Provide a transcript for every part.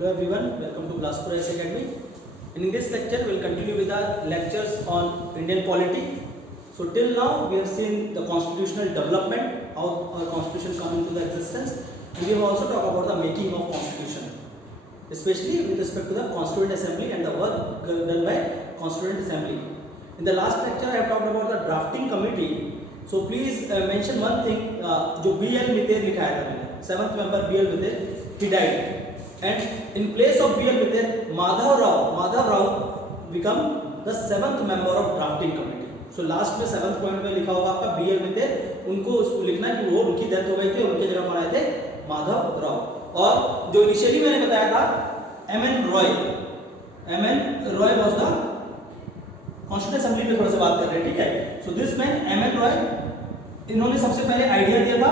Hello everyone, welcome to Glasscore IAS Academy. In this lecture, we will continue with our lectures on Indian polity. So till now, we have seen the constitutional development, how our constitution come into the existence, and we have also talked about the making of constitution, especially with respect to the Constituent Assembly and the work done by Constituent Assembly. In the last lecture, I have talked about the drafting committee. So please mention one thing, जो BL मितेर लिखा है था मैंने, 7th member BL मितेर, he died. And in place of BL Mitter, Madhav Rao become the 7th member of drafting committee. So last में 7th point में लिखा होगा आपका BL Mitter, उनको उसको लिखना है कि वो उनकी डेथ हो गई थी और उनके जगह पर आए थे माधव राव. और जो इनिशियली मैंने बताया था MN Roy was the constituent assembly पे थोड़ा सा बात कर रहे हैं, ठीक है. So this man MN Roy, इन्होंने सबसे पहले आइडिया दिया था,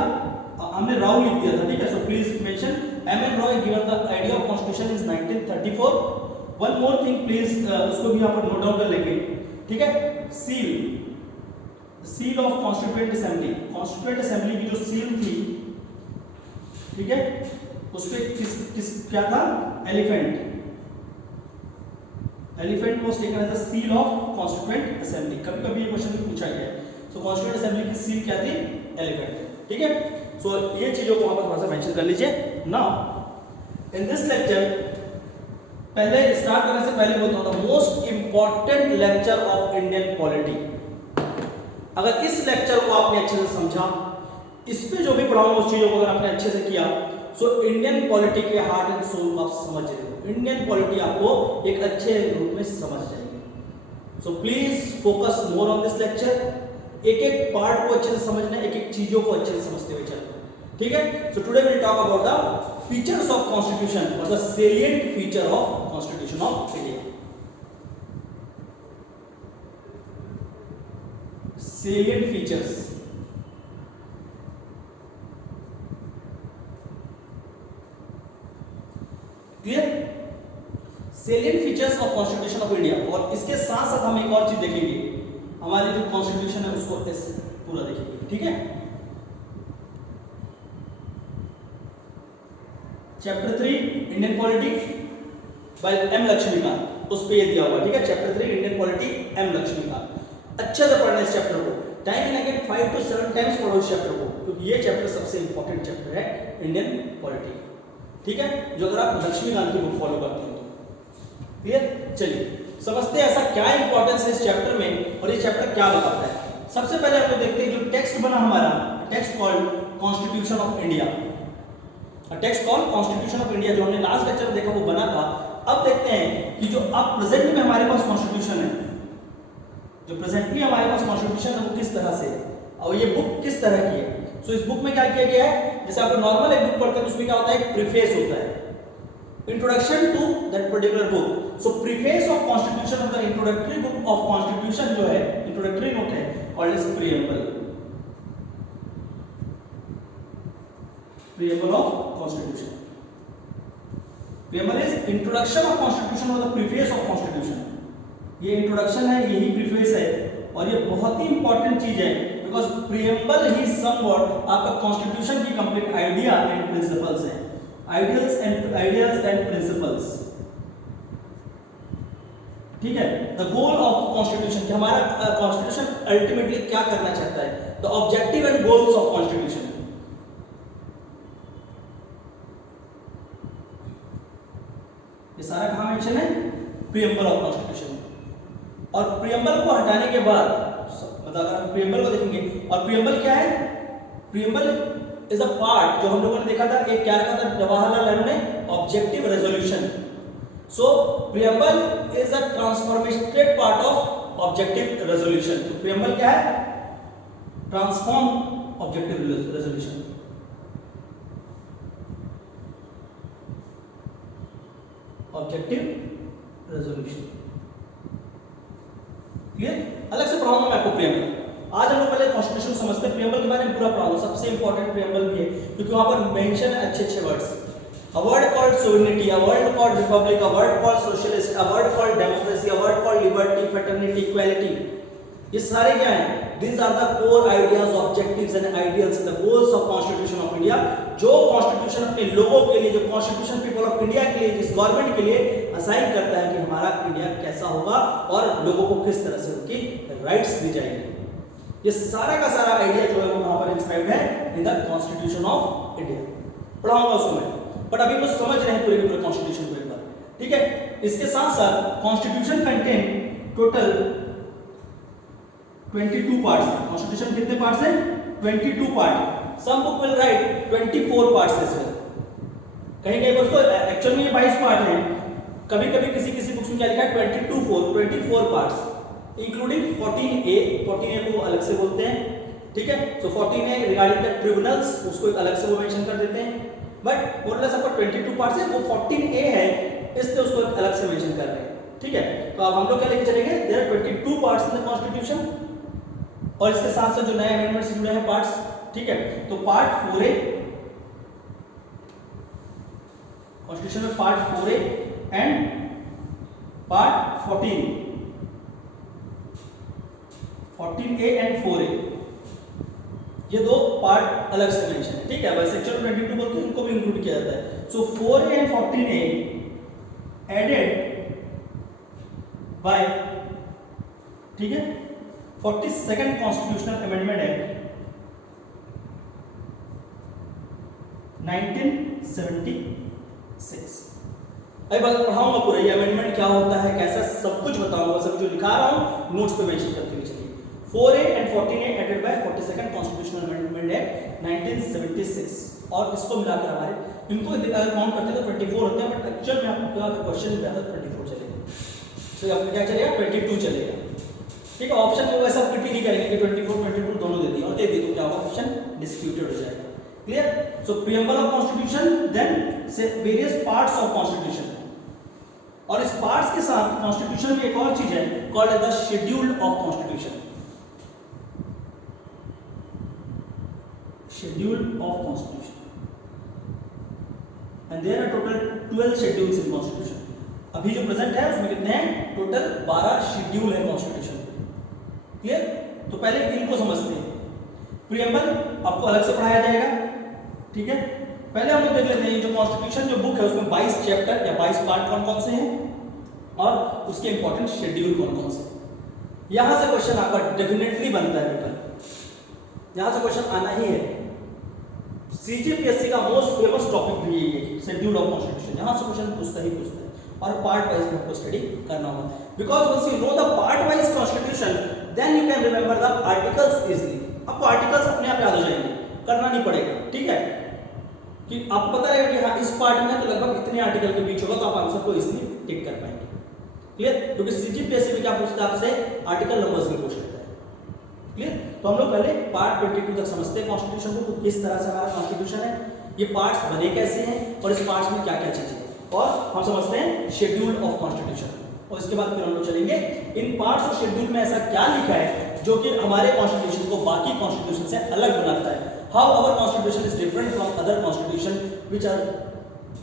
हमने राव लिख दिया था, ठीक है. So please mention MN Roy given the idea of constitution is 1934. One more thing please, उसको भी यहाँ पर नोट डाउन कर लेंगे, ठीक है. सील ऑफ कॉन्स्टिट्यूएंट असेंबली की जो सील थी, ठीक है, उस पे किस क्या था, elephant was taken as the seal of constituent assembly. कभी कभी ये क्वेश्चन भी पूछा गया है. सो कॉन्स्टिट्यूएंट असेंबली की सील क्या थी, एलिफेंट, ठीक है. सो ये चीजों को वहां पर थोड़ा सा मेंशन कर लीजिए. नाउ इन दिस लेक्चर, पहले स्टार्ट करने से पहले बताऊं the most important lecture of Indian polity. अगर इस लेक्चर को आपने अच्छे से समझा, इस पे जो भी पढ़ाऊंगा उस चीजों को अगर आपने अच्छे से किया, सो इंडियन पॉलिटी के हार्ट एंड सोल को आप समझ जाएंगे. इंडियन पॉलिटी आपको एक अच्छे रूप में समझ जाएंगे. So please focus more on this lecture. एक एक पार्ट को अच्छे से समझना, एक एक चीजों को अच्छे से समझते हुए चलना, ठीक है. So today we will talk about the features of constitution और the salient feature of constitution of India. Salient features, clear. Salient features of constitution of India. और इसके साथ साथ हम एक और चीज देखेंगे, हमारी जो कॉन्स्टिट्यूशन है उसको पूरा देखेंगे, ठीक है. Chapter 3 Indian polity by M Laxmikanth, उस पे ये दिया हुआ, ठीक है. Chapter 3 Indian polity M Laxmikanth. अच्छे से पढ़ना इस चैप्टर को, time and again 5 to 7 times पढ़ो इस चैप्टर को, क्योंकि ये चैप्टर सबसे इंपॉर्टेंट चैप्टर है इंडियन पॉलिटी, ठीक है. जो अगर आप लक्ष्मीकांत की बुक फॉलो करते हो तो क्लियर. चलिए समझते हैं ऐसा क्या इंपॉर्टेंस है इस चैप्टर में और ये चैप्टर क्या बताता है. सबसे पहले हम लोग देखते हैं जो टेक्स्ट बना हमारा, text called constitution of India. Text called constitution of India जो हमने लास्ट लेक्चर में देखा वो बना था. अब देखते हैं कि जो अब प्रेजेंट में हमारे पास कॉन्स्टिट्यूशन है, जो प्रेजेंटली हमारे पास कॉन्स्टिट्यूशन है वो किस तरह से और ये बुक किस तरह की है. सो इस बुक में क्या किया गया है, जैसे आप नॉर्मल एक बुक पढ़ते हैं तो उसमें क्या होता है, एक प्रीफेस होता है, introduction to that particular book. So preface of constitution of the introductory book of constitution जो है, इंट्रोडक्टरी नोट है, called as preamble. Preamble of constitution. Preamble is introduction of constitution और द प्रीफेस ऑफ कॉन्स्टिट्यूशन. ये introduction है, यही preface है, और ये बहुत ही इंपॉर्टेंट चीज है, बिकॉज प्रीएम्बल ही समवॉट आपका कॉन्स्टिट्यूशन की कंप्लीट आइडिया एंड प्रिंसिपल्स है, आइडियाज एंड प्रिंसिपल्स, ठीक है. द गोल ऑफ कॉन्स्टिट्यूशन, कि हमारा कॉन्स्टिट्यूशन अल्टीमेटली क्या करना चाहता है, the objective and goals of constitution. ये सारा कहां मेंशन है, प्रीएम्बल ऑफ कॉन्स्टिट्यूशन. और प्रीएम्बल को हटाने के बाद, मतलब अगर हम प्रीएम्बल को देखेंगे, और प्रीएम्बल क्या है, प्रीएम्बल इज अ पार्ट, जो हम लोगों ने देखा था कि क्या रखा था जवाहरलाल नेहरू ने, objective resolution. So preamble is a transformed part of objective resolution. तो प्रीएम्बल क्या है, transform objective resolution. Objective resolution, clear. अलग से पढ़ाऊंगा मैं आपको प्रीएम्बल. आज हम लोग पहले कॉन्स्टिट्यूशन समझते हैं, प्रीएम्बल के बारे में पूरा पढ़ाऊंगा. सबसे इंपॉर्टेंट प्रीएम्बल भी है, क्योंकि वहां पर मेंशन है अच्छे words. A word called sovereignty, a word called republic, a word called socialist, a word called democracy, a word called liberty, fraternity, equality. ये सारे क्या हैं? These are the core ideas, objectives and ideals and the goals of Constitution of India, जो constitution अपने लोगों के लिए, जो कॉन्स्टिट्यूशन पीपल ऑफ इंडिया के लिए, जिस गवर्नमेंट के लिए असाइन करता है कि हमारा इंडिया कैसा होगा और लोगों को किस तरह से उनकी राइट्स दी जाएंगी। ये सारा का सारा आइडिया जो है वो कहां पर इंस्क्राइब्ड है? इन द कॉन्स्टिट्यूशन ऑफ इंडिया। पढ़ाऊंगा उसको मैं, बट अभी कुछ समझ रहे हैं पूरे के पूरे कॉन्स्टिट्यूशन को एक बार, ठीक है। इसके साथ साथ कॉन्स्टिट्यूशन कंटेन टोटल 22 पार्ट्स हैं। कॉन्स्टिट्यूशन कितने पार्ट्स हैं? 22 part. Some book will write 24 parts as well. कहीं कहीं पर उसको एक्चुअल में ये 22 पार्ट हैं, कभी कभी किसी किसी बुक्स में क्या लिखा है 24 पार्ट्स इंक्लूडिंग 14A। 14A को अलग से बोलते हैं, ठीक है। सो 14A रिगार्डिंग द ट्रिब्यूनल्स, उसको एक अलग से वो मेंशन कर देते हैं, बट मोरलेस आपका 22 पार्ट्स है। वो 14A है इसलिए उसको एक अलग से मेंशन कर रहे हैं, ठीक है। तो अब हम लोग क्या लेके चलेंगे? There are 22 parts in the constitution, और इसके साथ साथ जो नए अमेंडमेंट्स जुड़े हैं पार्ट्स, ठीक है। तो पार्ट 4A कॉन्स्टिट्यूशन में part 4A and part 14A and 4A, ये दो पार्ट अलग से मेंशन है, ठीक है। वैसे एक्चुअल 22 बोलते हैं, इनको भी इंक्लूड किया जाता है। सो 4A and 14A added bye, ठीक है, 42nd कॉन्स्टिट्यूशनल अमेंडमेंट एक्ट 1976। अभी पढ़ाऊंगा पूरा ये अमेंडमेंट क्या होता है, कैसा, सब कुछ बताऊंगा, सब जो लिखा रहा हूं नोट्स पे मेंशन करते हुए चलिए। 4A and 14A added by 42nd constitutional amendment act 1976, और इसको मिलाकर हमारे इनको अगर काउंट करते हैं तो 24 होते हैं, बट एक्चुअल में आपका क्वेश्चन में आता है 24 चलेगा। तो आपका क्या चलेगा? 22 चलेगा, ठीक है। ऑप्शन में वैसा फिट ही नहीं करेंगे कि 24 22 दोनों दे दिए और दे दी तो क्या होगा? ऑप्शन डिस्प्यूटेड हो जाएगा। Clear? So preamble of constitution, then से वेरियस पार्ट्स ऑफ कॉन्स्टिट्यूशन, और इस पार्ट्स के साथ कॉन्स्टिट्यूशन में एक और चीज है called as the schedule of constitution. Schedule of constitution, and there are total 12 schedules in constitution. अभी जो प्रेजेंट है उसमें कितने हैं? टोटल 12 शेड्यूल है कॉन्स्टिट्यूशन। क्लियर? तो पहले इनको समझते हैं। प्रीएम्बल आपको अलग से पढ़ाया जाएगा, ठीक है। पहले हम लोग देख लेते हैं जो कॉन्स्टिट्यूशन जो बुक है उसमें 22 चैप्टर या 22 पार्ट कौन कौन से हैं और उसके इंपॉर्टेंट शेड्यूल कौन कौन से। यहां से क्वेश्चन आपका डेफिनेटली बनता है बेटा, यहां से क्वेश्चन आना ही है। सीजीपीएससी का मोस्ट फेमस टॉपिक भी यही है, शेड्यूल ऑफ कॉन्स्टिट्यूशन। यहां से क्वेश्चन पूछता ही पूछता है, और पार्ट वाइज में आपको स्टडी करना होगा, because once you know the part wise constitution then you can remember the articles easily. आपको आर्टिकल्स अपने आप याद हो जाएंगे, करना नहीं पड़ेगा, ठीक है। कि आपको पता रहेगा कि हाँ इस पार्ट में तो लगभग इतने आर्टिकल के बीच होगा, तो आप आंसर को इजीली टिक कर पाएंगे। क्लियर? क्योंकि सीजीपीएससी में क्या पूछता है आपसे? आर्टिकल नंबर्स भी पूछ लेता है। क्लियर? तो हम लोग पहले पार्ट 22 तक समझते हैं कॉन्स्टिट्यूशन को, किस तरह से हमारा कॉन्स्टिट्यूशन है, ये पार्ट्स बने कैसे हैं और इस पार्ट्स में क्या क्या चीजें हैं, और हम समझते हैं शेड्यूल ऑफ कॉन्स्टिट्यूशन। और इसके बाद फिर हम लोग चलेंगे इन पार्ट्स और शेड्यूल में ऐसा क्या लिखा है जो कि हमारे कॉन्स्टिट्यूशन को बाकी कॉन्स्टिट्यूशन से अलग बनाता है। How our constitution is different from other constitution which are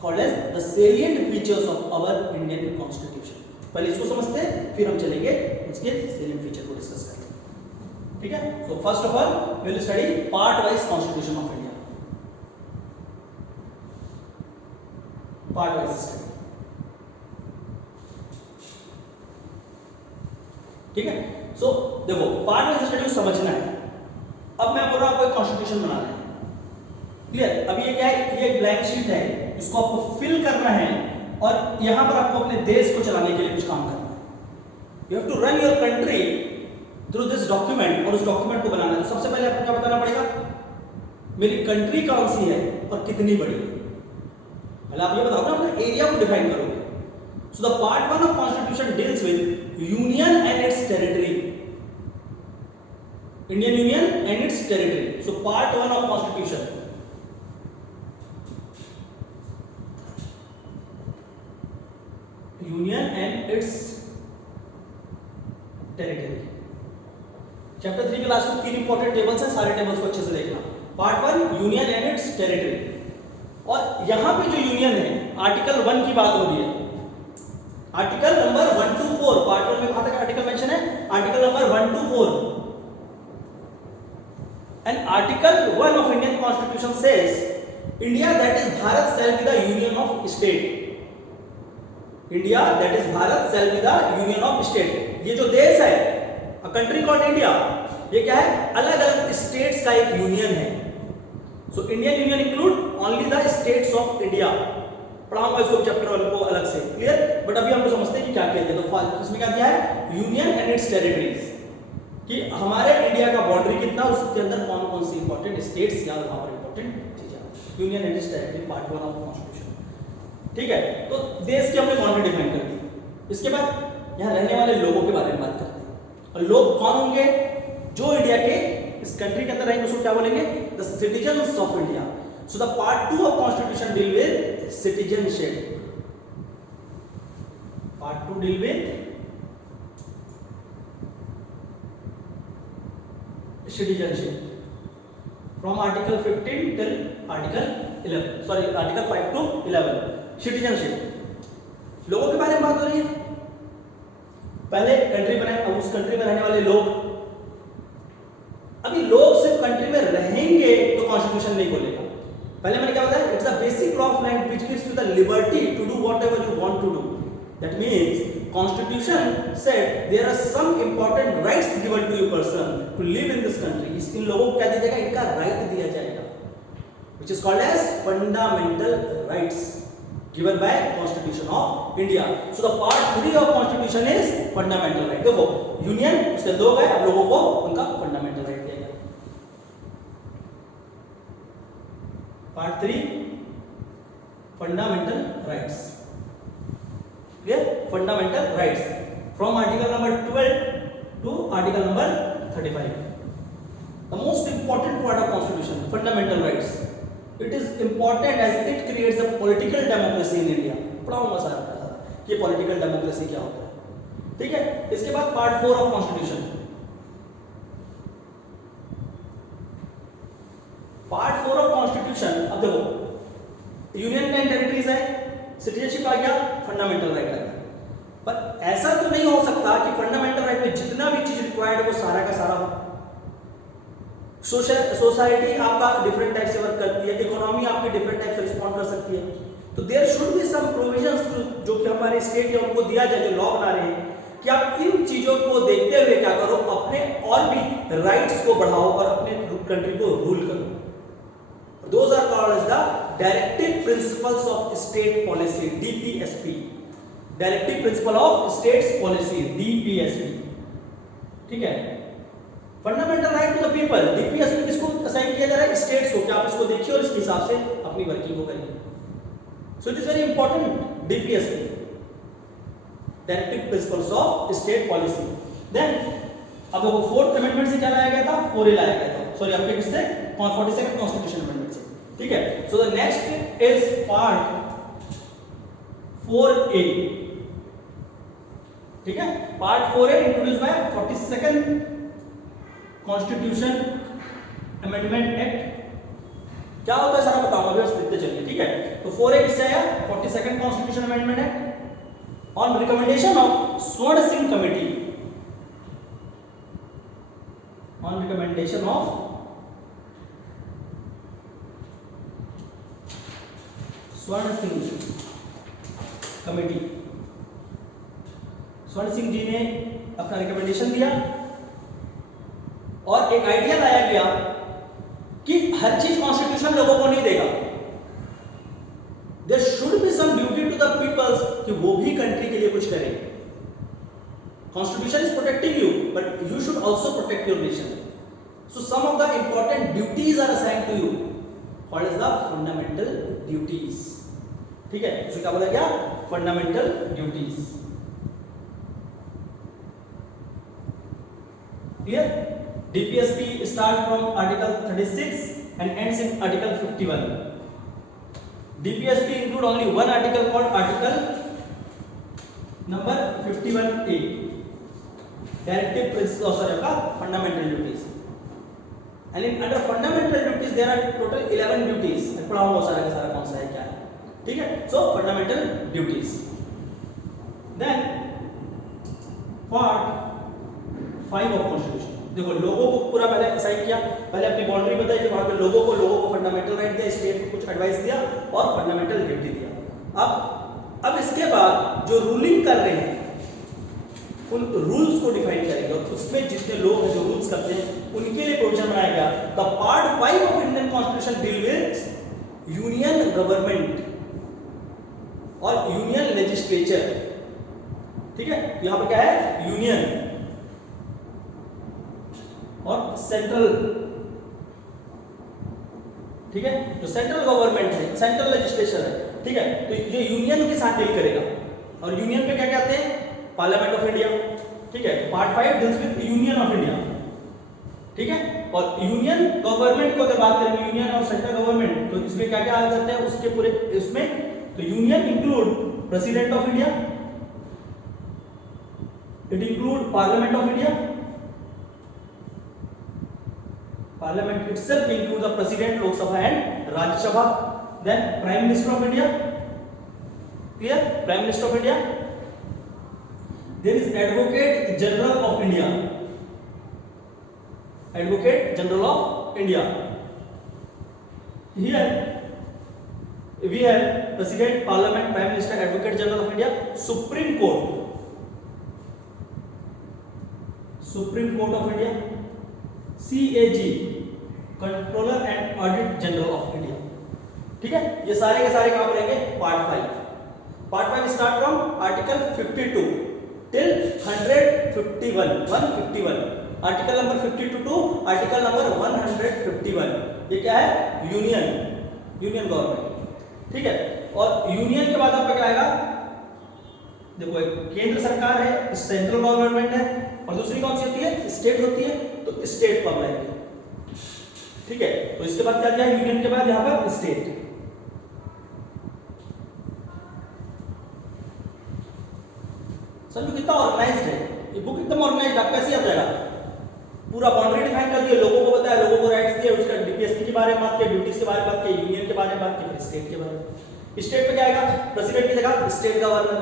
called as the salient features of our Indian constitution. पहले इसको समझते हैं, फिर हम चलेंगे इसके सेलिएंट फीचर को डिस्कस करेंगे, ठीक है। So first of all we will study part wise constitution of India. Part wise study, ठीक है। सो देखो पार्ट वाइज स्टडी को समझना है। अब मैं बोल रहा हूं आपको एक कॉन्स्टिट्यूशन बनाना है, क्लियर। अब ये क्या है? ये एक ब्लैंक शीट है, इसको आपको फिल करना है और यहां पर आपको अपने देश को चलाने के लिए कुछ काम करना है। You have to run your country through this document, और उस डॉक्यूमेंट को बनाना है। तो सबसे पहले आपको क्या बताना पड़ेगा? मेरी कंट्री कौन सी है और कितनी बड़ी है। पहले आप ये बताओ ना, अपने एरिया को डिफाइन करोगे। So the part 1 of constitution deals with union and it's territory, Indian union and it's territory. So part 1 of constitution, union and it's territory. Chapter 3 के लास्ट में 3 इंपॉर्टेंट टेबल्स हैं, सारे टेबल्स को अच्छे से देखना। Part 1 union and it's territory, और यहां पे जो यूनियन है आर्टिकल 1 की बात हो रही है। आर्टिकल नंबर 1 to 4, पार्ट 1 में कहां तक आर्टिकल मेंशन है? Article number 1 to 4. And Article 1 of Indian Constitution says, India, that is Bharat, shall be the union of state. India, that is Bharat, shall be the union of state. ये जो देश है, a country called India, ये क्या है? अलग अलग states का एक यूनियन है. So Indian Union include only the states of India. पढ़ाऊंगा इसको चैप्टर 1 को अलग से, क्लियर? बट अभी हम लोग समझते हैं कि क्या कहते हैं. तो इसमें क्या दिया है? यूनियन एंड इट्स टेरिटरीज, कि हमारे इंडिया का बाउंड्री कितना और उसके अंदर कौन कौन सी इंपॉर्टेंट स्टेट्स या वहां पर इंपॉर्टेंट चीजें. Union and it's territory, part 1 of constitution. ठीक है, तो देश की हमने बाउंड्री डिफाइन कर दी. इसके बाद यहाँ रहने वाले लोगों के बारे में बात करते हैं. और लोग कौन होंगे? जो इंडिया के इस कंट्री के अंदर रहेंगे उसको क्या बोलेंगे? The citizens of India. So the part 2 of constitution deal with citizenship. Part 2 deal with citizenship from article 15 till article 11, sorry article 5 to 11. citizenship, लोगों के बारे में बात हो रही है. पहले कंट्री बनाए, अब उस कंट्री में रहने वाले लोग. अभी लोग सिर्फ कंट्री में रहेंगे तो कॉन्स्टिट्यूशन नहीं बोलेगा. पहले मैंने क्या बताया? It's a basic law of land which gives you the liberty to do whatever you want to do. That means Constitution said there are some important rights given to you person to live in this country. इन लोगों को क्या दिया जाएगा? इनका right दिया जाएगा, which is called as fundamental rights given by Constitution of India. So the part 3 of Constitution is fundamental right. देखो union उसके लोग है, अब लोगों को उनका फंडामेंटल राइट दिया गया. Part 3 fundamental rights. Clear? Fundamental rights from article number 12 to article number 35. The most important part of constitution, fundamental rights. It is important as it creates a political democracy in India. पढ़ाऊंगा सारा का सारा कि political democracy क्या होता है. ठीक है, इसके बाद part 4 of constitution. part 4 of constitution, अब देखो यूनियन एंड टेरिटरीज है, सिटीजनशिप आ गया, फंडामेंटल राइट आ गया. पर ऐसा तो नहीं हो सकता कि फंडामेंटल राइट में जितना भी चीज रिक्वायर्ड है वो सारा का सारा हो. सोसाइटी आपका डिफरेंट टाइप से वर्क करती है, इकोनॉमी आपकी डिफरेंट टाइप से रिस्पॉन्ड कर सकती है. तो there should be some provisions जो कि हमारे स्टेट या उनको दिया जाए, जो लॉ बना रहे हैं, कि आप इन चीजों को देखते हुए क्या करो, अपने और भी राइट्स को बढ़ाओ और अपने कंट्री को रूल करो. Those are called as the Directive Principles of State Policy, DPSP. Directive Principle of States Policy, DPSP. ठीक है. Fundamental right to the people, DPSP किसको असाइन किया जा रहा है? स्टेट्स को. क्या आप इसको देखिए और इसके हिसाब से अपनी वर्किंग को करिए. So it is very important, DPSP, Directive Principles of State Policy. Then अब देखो 4th अमेंडमेंट से क्या लाया गया था? 4A लाया गया था. सॉरी, आपके किससे? 42nd कॉन्स्टिट्यूशन अमेंडमेंट से. ठीक है. So the next is part 4A. ठीक है, part 4A introduce by 42nd constitution amendment act. क्या होता है सारा बताऊंगा, अभी बस लिखते चलिए. ठीक है, तो 4A किससे आया? 42nd constitution amendment act on recommendation of Swaran Singh committee. On recommendation of Swaran Singh committee. स्वर्ण सिंह जी ने अपना रिकमेंडेशन दिया और एक आइडिया लाया गया कि हर चीज कॉन्स्टिट्यूशन लोगों को नहीं देगा. There should be some duty to the peoples कि वो भी कंट्री के लिए कुछ करें. Constitution is protecting you but you should also protect your nation. So some of the important duties are assigned to you, called as the fundamental duties. ठीक है, तो क्या बोला गया? Fundamental duties. Clear? DPSP start from article 36 and ends in article 51. DPSP include only one article called article number 51A, directive principles of fundamental duties. And in under fundamental duties there are total 11 duties. मैं पढ़ाऊंगा सारा का सारा कौन सा है क्या है. ठीक है, so fundamental duties. Then part 5 of constitution. देखो लोगों को पूरा पहले असाइन किया, पहले अपनी बाउंड्री बताई, फिर वहां पे लोगों को फंडामेंटल राइट दिया, स्टेट को कुछ एडवाइस दिया और फंडामेंटल लिबर्टी दिया। अब इसके बाद जो रूलिंग कर रहे हैं उन रूल्स को डिफाइन करेंगे और उसमें जितने लोग हैं जो रूल्स करते हैं उनके लिए प्रोविजन बनाया गया। The part 5 of Indian constitution deal with union government और यूनियन लेजिस्लेचर। ठीक है, यहां पर क्या है, यूनियन और सेंट्रल। ठीक है, जो सेंट्रल गवर्नमेंट है, सेंट्रल लेजिस्लेचर है, ठीक है, तो ये यूनियन के साथ डील करेगा। और यूनियन पे क्या कहते हैं, पार्लियामेंट ऑफ इंडिया। ठीक है, part 5 deals with union of India. ठीक है, और यूनियन गवर्नमेंट को अगर बात करेंगे, यूनियन और सेंट्रल गवर्नमेंट, तो इसमें क्या क्या आ जाते हैं उसके पूरे इसमें, तो union include president of India, it include parliament of India, parliament itself include the president, Lok Sabha and Rajya Sabha, then Prime Minister of India, clear, Prime Minister of India, there is Advocate General of India, Advocate General of India, here we have President, Parliament, Prime Minister, Advocate General of India, Supreme Court, Supreme Court of India, CAG, controller and audit general of India. ठीक है, ये सारे के सारे कहां पर रहेंगे, part 5। Part 5 start from article 52 till 151, 151, article number 52 to article number 151। ये क्या है, यूनियन गवर्नमेंट। ठीक है, और यूनियन के बाद आपका क्या आएगा, देखो एक केंद्र सरकार है, सेंट्रल गवर्नमेंट है, और दूसरी कौन सी होती है, स्टेट होती है, तो स्टेट को हम लेंगे। ठीक है, तो इसके बाद क्या दिया, यूनियन के बाद यहां पर स्टेट। समझो कितना ऑर्गेनाइज्ड है ये बुक, एकदम ऑर्गेनाइज्ड। आपका ऐसे ही आ जाएगा, पूरा बाउंड्री डिफाइन कर दिया, लोगों को बताया, लोगों को राइट्स दिए, उसका डीपीएसपी के बारे में बात की, ड्यूटीज के बारे में बात की, यूनियन के बारे में बात की, फिर स्टेट के बारे में। स्टेट पे क्या आएगा, प्रेसिडेंट की जगह state governor.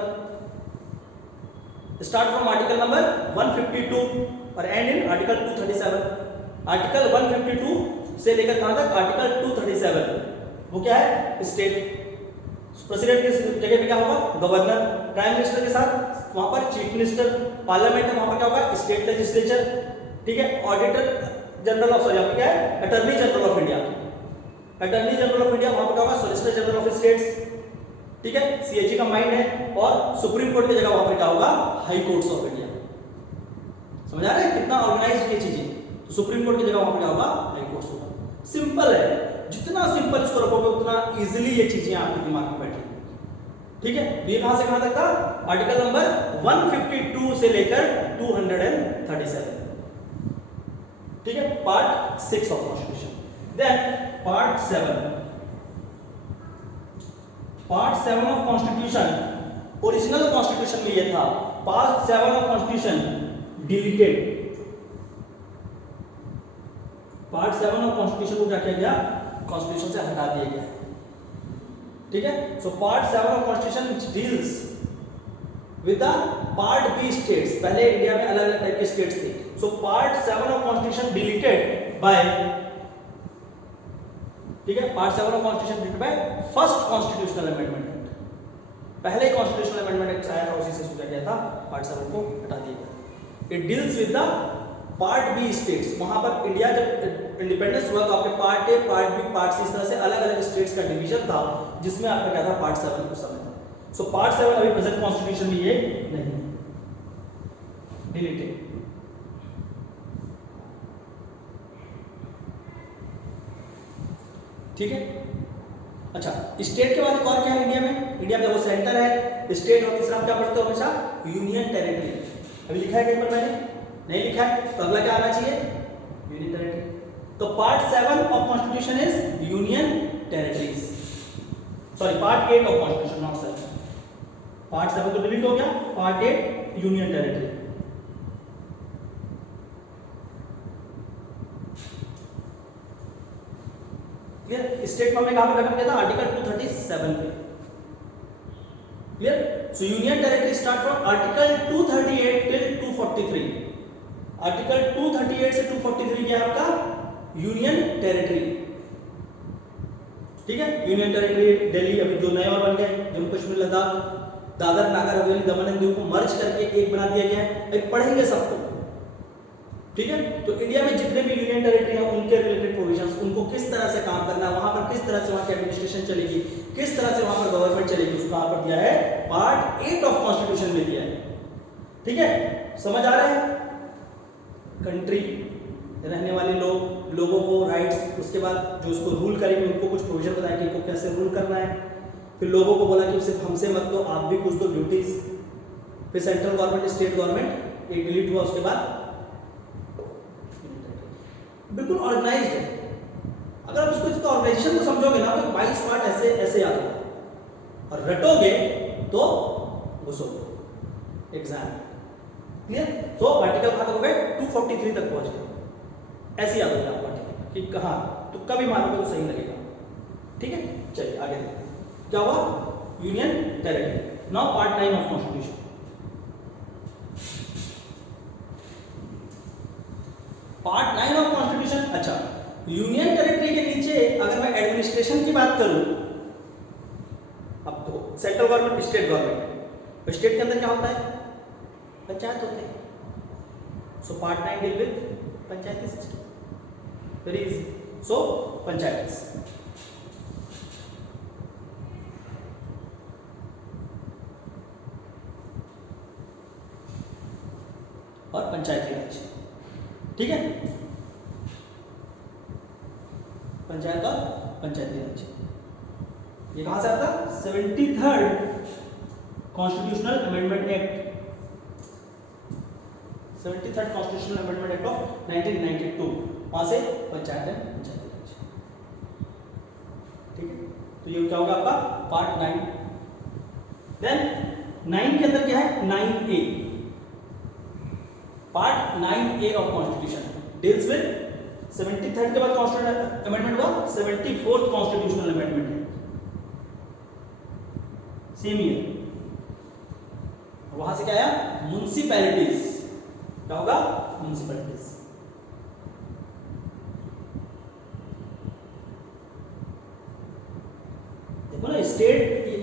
Start from article number 152 और एंड इन आर्टिकल 237। आर्टिकल 152 से लेकर कहां तक, आर्टिकल 237, वो क्या है, स्टेट। प्रेसिडेंट की जगह पे क्या होगा, गवर्नर। प्राइम मिनिस्टर के साथ वहां पर चीफ मिनिस्टर। पार्लियामेंट है, वहां पर क्या होगा, स्टेट लेजिस्लेचर। ठीक है, ऑडिटर जनरल ऑफ, सॉरी आपका क्या है, attorney general of India. Attorney general of India, वहां पर क्या होगा, सॉलिसिटर जनरल ऑफ स्टेट्स। ठीक है, सीएजी का माइंड है, और सुप्रीम कोर्ट की जगह वहां पर क्या होगा, हाई कोर्ट्स ऑफ इंडिया। समझ आ रहा है कितना ऑर्गेनाइज्ड ये चीजें। तो सुप्रीम कोर्ट की जगह वहां पर क्या होगा, हाई कोर्ट्स होगा। सिंपल है, जितना सिंपल इसको रखोगे उतना इजीली ये चीजें आपके दिमाग में बैठेंगी। ठीक है, ये कहां से कहां तक था, आर्टिकल नंबर 152 से लेकर 237। ठीक है, part 6 of constitution. Then part 7, part 7 of constitution, original constitution में ये था। Part 7 of constitution deleted. Part 7 of constitution को क्या किया गया, कॉन्स्टिट्यूशन से हटा दिया गया। ठीक है, so part 7 of constitution which deals with the part B states. पहले इंडिया में अलग अलग टाइप के स्टेट्स थे, so part 7 of constitution deleted by, ठीक है, part 7 of constitution deleted by first constitutional amendment act. पहले कॉन्स्टिट्यूशनल अमेंडमेंट एक्ट आया था, उसी से सोचा गया था पार्ट 7 को हटा दिया गया। It deals with the part B states. वहां पर इंडिया जब इंडिपेंडेंस हुआ तो आपके part A, part B, part C, इस तरह से अलग अलग स्टेट्स का डिवीजन था, जिसमें आपका क्या था, पार्ट 7 उस समय था। सो पार्ट 7 अभी प्रेजेंट कॉन्स्टिट्यूशन में ये नहीं, डिलीटेड। ठीक है, अच्छा, स्टेट के बाद एक और क्या है इंडिया में, इंडिया में वो सेंटर है, स्टेट और तीसरा क्या पढ़ते हो हमेशा, यूनियन टेरिटरी। अभी लिखा है कहीं पर, मैंने नहीं लिखा है, तो अगला क्या आना चाहिए, यूनियन टेरिटरी। तो part 7 of constitution is union territories, sorry part 8 of constitution, not 7। Part 7 तो डिलीट हो गया, part 8 union territory. Clear, state में हमने कहां पे खत्म किया था, आर्टिकल 237 पे। Clear, so union territory start from article 238 till 243। Article 238 से 243 क्या है आपका यूनियन टेरिटरी। ठीक है, यूनियन टेरिटरी दिल्ली, अभी दो नए और बन गए, जम्मू कश्मीर, लद्दाख, दादर नागर हवेली, दमन एंड दीव को मर्ज करके एक बना दिया गया है। अब पढ़ेंगे सबको। ठीक है, तो इंडिया में जितने भी यूनियन टेरिटरी हैं उनके रिलेटेड प्रोविजंस, उनको किस तरह से काम करना है, वहां पर किस तरह से वहां की एडमिनिस्ट्रेशन चलेगी, किस तरह से वहां पर गवर्नमेंट चलेगी, उसको वहां पर दिया है पार्ट 8 ऑफ कॉन्स्टिट्यूशन में दिया है। ठीक है, समझ आ रहा है। कंट्री रहने वाले लोगों को राइट्स, उसके बाद जो उसको रूल करेंगे उनको कुछ प्रोविजन बताया कि इनको कैसे रूल करना है। फिर लोगों को बोला कि सिर्फ हमसे मत दो, आप भी कुछ दो ड्यूटीज। फिर सेंट्रल गवर्नमेंट, स्टेट गवर्नमेंट, एक डिलीट हुआ, उसके बाद बिल्कुल ऑर्गेनाइज्ड है। अगर आप इसको इसका ऑर्गेनाइजेशन को समझोगे ना तो 22 पार्ट ऐसे ऐसे याद होगा, और रटोगे तो घुसोगे एग्जाम। क्लियर? तो आर्टिकल खत्म हो गए, 243 तक पहुंच गए। ऐसे याद होगा आपको आर्टिकल कि कहां तो कभी मानोगे तो सही लगेगा। ठीक है, चलिए आगे देखते हैं क्या हुआ। Union territory, now part 9 of constitution. Part 9 of constitution. अच्छा, यूनियन टेरिटरी के नीचे अगर मैं एडमिनिस्ट्रेशन की बात करूं, अब तो central government, state government, state के अंदर क्या होता है, पंचायत होते हैं। So part 9 deal with panchayati system, very easy. So panchayat और पंचायती राज। ठीक है, पंचायत और पंचायती राज ये कहां से आता है, 73rd constitutional amendment act, 73rd constitutional amendment act of 1992, वहां से पंचायत एंड पंचायती राज। ठीक है, तो ये क्या होगा आपका पार्ट 9। देन 9 के अंदर क्या है, 9A, part 9A of constitution deals with 73rd के बाद कॉन्स्टिट्यूशनल अमेंडमेंट हुआ, 74th कॉन्स्टिट्यूशनल अमेंडमेंट है, सेम ईयर। वहां से क्या आया, म्युनिसिपैलिटीज। क्या होगा, म्युनिसिपैलिटीज। देखो ना, स्टेट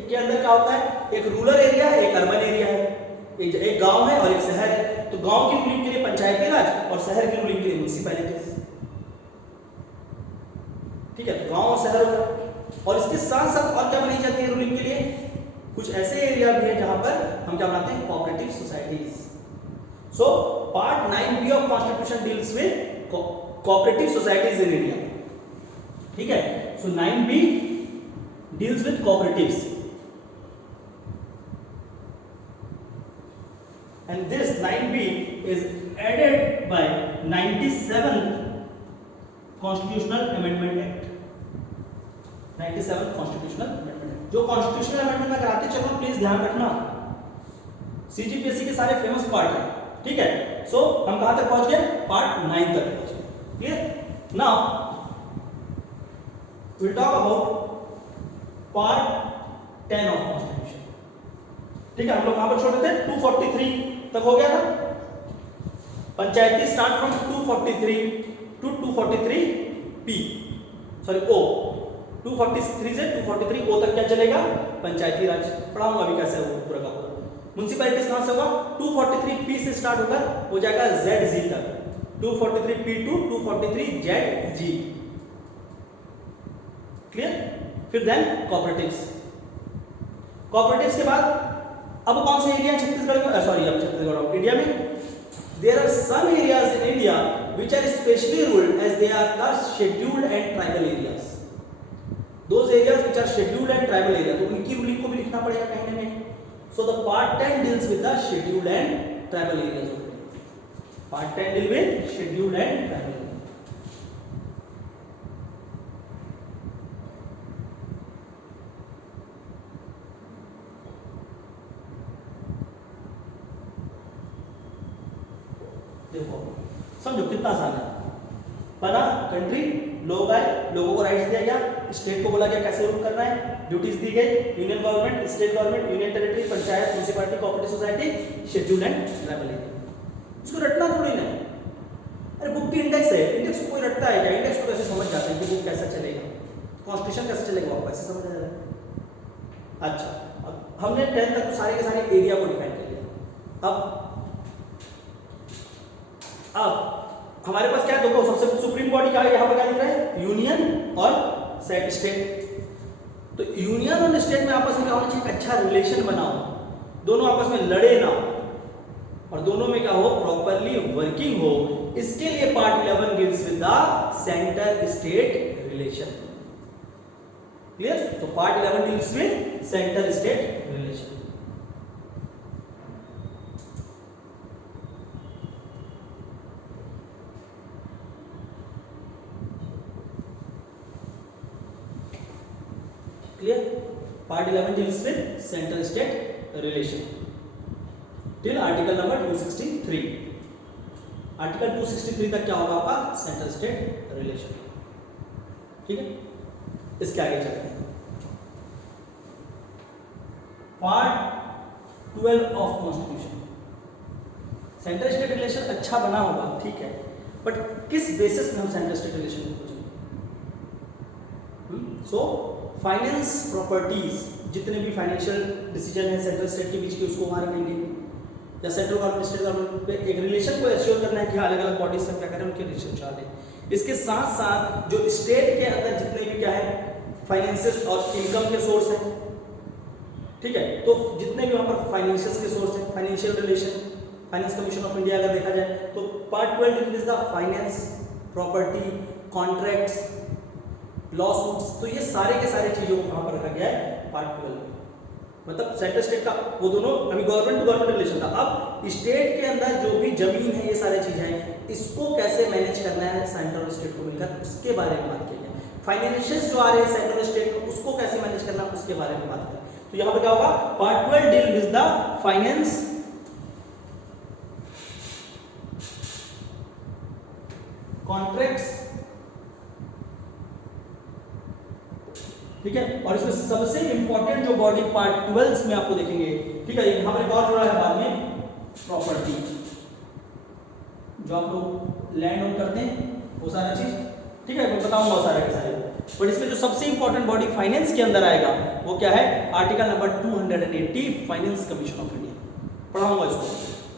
के अंदर क्या होता है, एक रूरल एरिया है, एक अर्बन एरिया है, एक गांव है और एक शहर है। तो गांव की रूलिंग के लिए पंचायती राज और शहर की रूलिंग के लिए म्युनिसिपैलिटीज। ठीक है, तो गांव और शहर होगा। और इसके साथ साथ और क्या बनाई जाती है रूलिंग के लिए, कुछ ऐसे एरिया भी है जहां पर हम क्या बनाते हैं, cooperative societies. So part 9B of constitution deals with cooperative societies in India. ठीक है, सो 9B deals with cooperatives, and this 9B is added by 97th Constitutional Amendment Act, 97th Constitutional Amendment Act। जो constitutional amendment में कराते चलो please ध्यान रखना, CGPSC के सारे फेमस पार्ट है। ठीक है, सो हम कहां तक पहुंच गए, पार्ट 9 तक पहुंच गए। Clear? Now we'll talk about part 10 of constitution. ठीक है, हम लोग कहां पर छोड़े थे, 243 तक हो गया था। Panchayati start from 243 to 243P, sorry O, 243 से 243 O तक क्या चलेगा, पंचायती राज। पढ़ाऊंगा अभी कैसे होगा पूरा का पूरा। म्युनिसिपैलिटीज कहां से होगा, 243P से स्टार्ट होकर हो जाएगा ZG तक, 243P टू 243ZG। क्लियर? फिर देन कोऑपरेटिव्स। कोऑपरेटिव्स के बाद अब कौन से एरिया छत्तीसगढ़ में, सॉरी अब छत्तीसगढ़ इंडिया में, there are some areas in India which are specially ruled as they are called scheduled and tribal areas. Those areas which are scheduled and tribal area, तो उनकी रूलिंग को भी लिखना पड़ेगा कहीं ना कहीं। So the part 10 deals with the scheduled and tribal areas of India. Part 10 deal with scheduled and tribal areas. देखो समझो कितना आसान है, बना कंट्री, लोग आए, लोगों को राइट्स दिया गया, स्टेट को बोला गया कैसे रूल करना है, ड्यूटीज दी गई, union government, state government, union territory, panchayat, municipality, cooperative society, schedule and tribal area. इसको रटना थोड़ी ना, अरे बुक की इंडेक्स है, इंडेक्स को कोई रटता है क्या? इंडेक्स को कैसे समझ जाते हैं कि बुक कैसा चलेगा, कॉन्स्टिट्यूशन कैसे चलेगा, आपको ऐसे समझ आ जाएगा। अच्छा, अब हमने 10 तक तो सारे के सारे एरिया को डिफाइन कर लिया। अब हमारे पास क्या है, देखो सबसे सुप्रीम बॉडी क्या है, यहाँ पर क्या दिख रहा है, यूनियन और स्टेट। तो यूनियन और स्टेट में आपस में क्या होना चाहिए, अच्छा रिलेशन बनाओ, दोनों आपस में लड़े ना, और दोनों में क्या हो, प्रॉपरली वर्किंग हो। इसके लिए part 11 deals with the centre state relation. Clear? तो part 11 deals with centre state relation. Clear? Part 11 deals with centre state relation till article number 263। Article 263 तक क्या होगा आपका, सेंटर स्टेट रिलेशन। ठीक है, इसके आगे चलते हैं। Part 12 of constitution. Centre state relation अच्छा बना होगा, ठीक है, बट किस बेसिस में हम सेंटर स्टेट रिलेशन को खोजेंगे? सो फाइनेंस प्रॉपर्टीज, जितने भी फाइनेंशियल डिसीजन है सेंट्रल स्टेट के बीच के, उसको वहां रखेंगे, या सेंट्रल गवर्नमेंट स्टेट गवर्नमेंट पे एक रिलेशन को एश्योर करना है कि अलग अलग बॉडीज से क्या करें, उनके रिलेशन चाहते हैं। इसके साथ साथ जो स्टेट के अंदर जितने भी क्या है फाइनेंसेस और इनकम के सोर्स हैं, ठीक है, तो जितने भी वहां पर फाइनेंशियल के सोर्स हैं, financial relation, finance commission of India अगर देखा जाए तो part 12 is the finance, property, contracts, law suits. तो ये सारे के सारे चीजों को वहां पर रखा गया है पार्ट 12 में। मतलब सेंट्रल स्टेट का वो दोनों अभी गवर्नमेंट टू गवर्नमेंट रिलेशन था, अब स्टेट के अंदर जो भी जमीन है, ये सारी चीजें हैं, इसको कैसे मैनेज करना है सेंट्रल और स्टेट को मिलकर, उसके बारे में बात की गई। फाइनेंशियल्स जो आ रहे हैं सेंट्रल और स्टेट में, उसको कैसे मैनेज करना, उसके बारे में बात करें। तो यहां पर क्या होगा, part 12 deal with the finance, contracts, ठीक है, और इसमें सबसे इंपॉर्टेंट जो बॉडी पार्ट 12 में आपको देखेंगे, ठीक है, यहां पर एक और जुड़ा है बाद में, प्रॉपर्टी, जो आप लोग लैंड ओन करते हैं वो सारा चीज, ठीक है, मैं बताऊंगा सारे के सारे। बट इसमें जो सबसे इंपॉर्टेंट बॉडी फाइनेंस के अंदर आएगा वो क्या है, article number 280 finance commission of India, पढ़ाऊंगा इसको,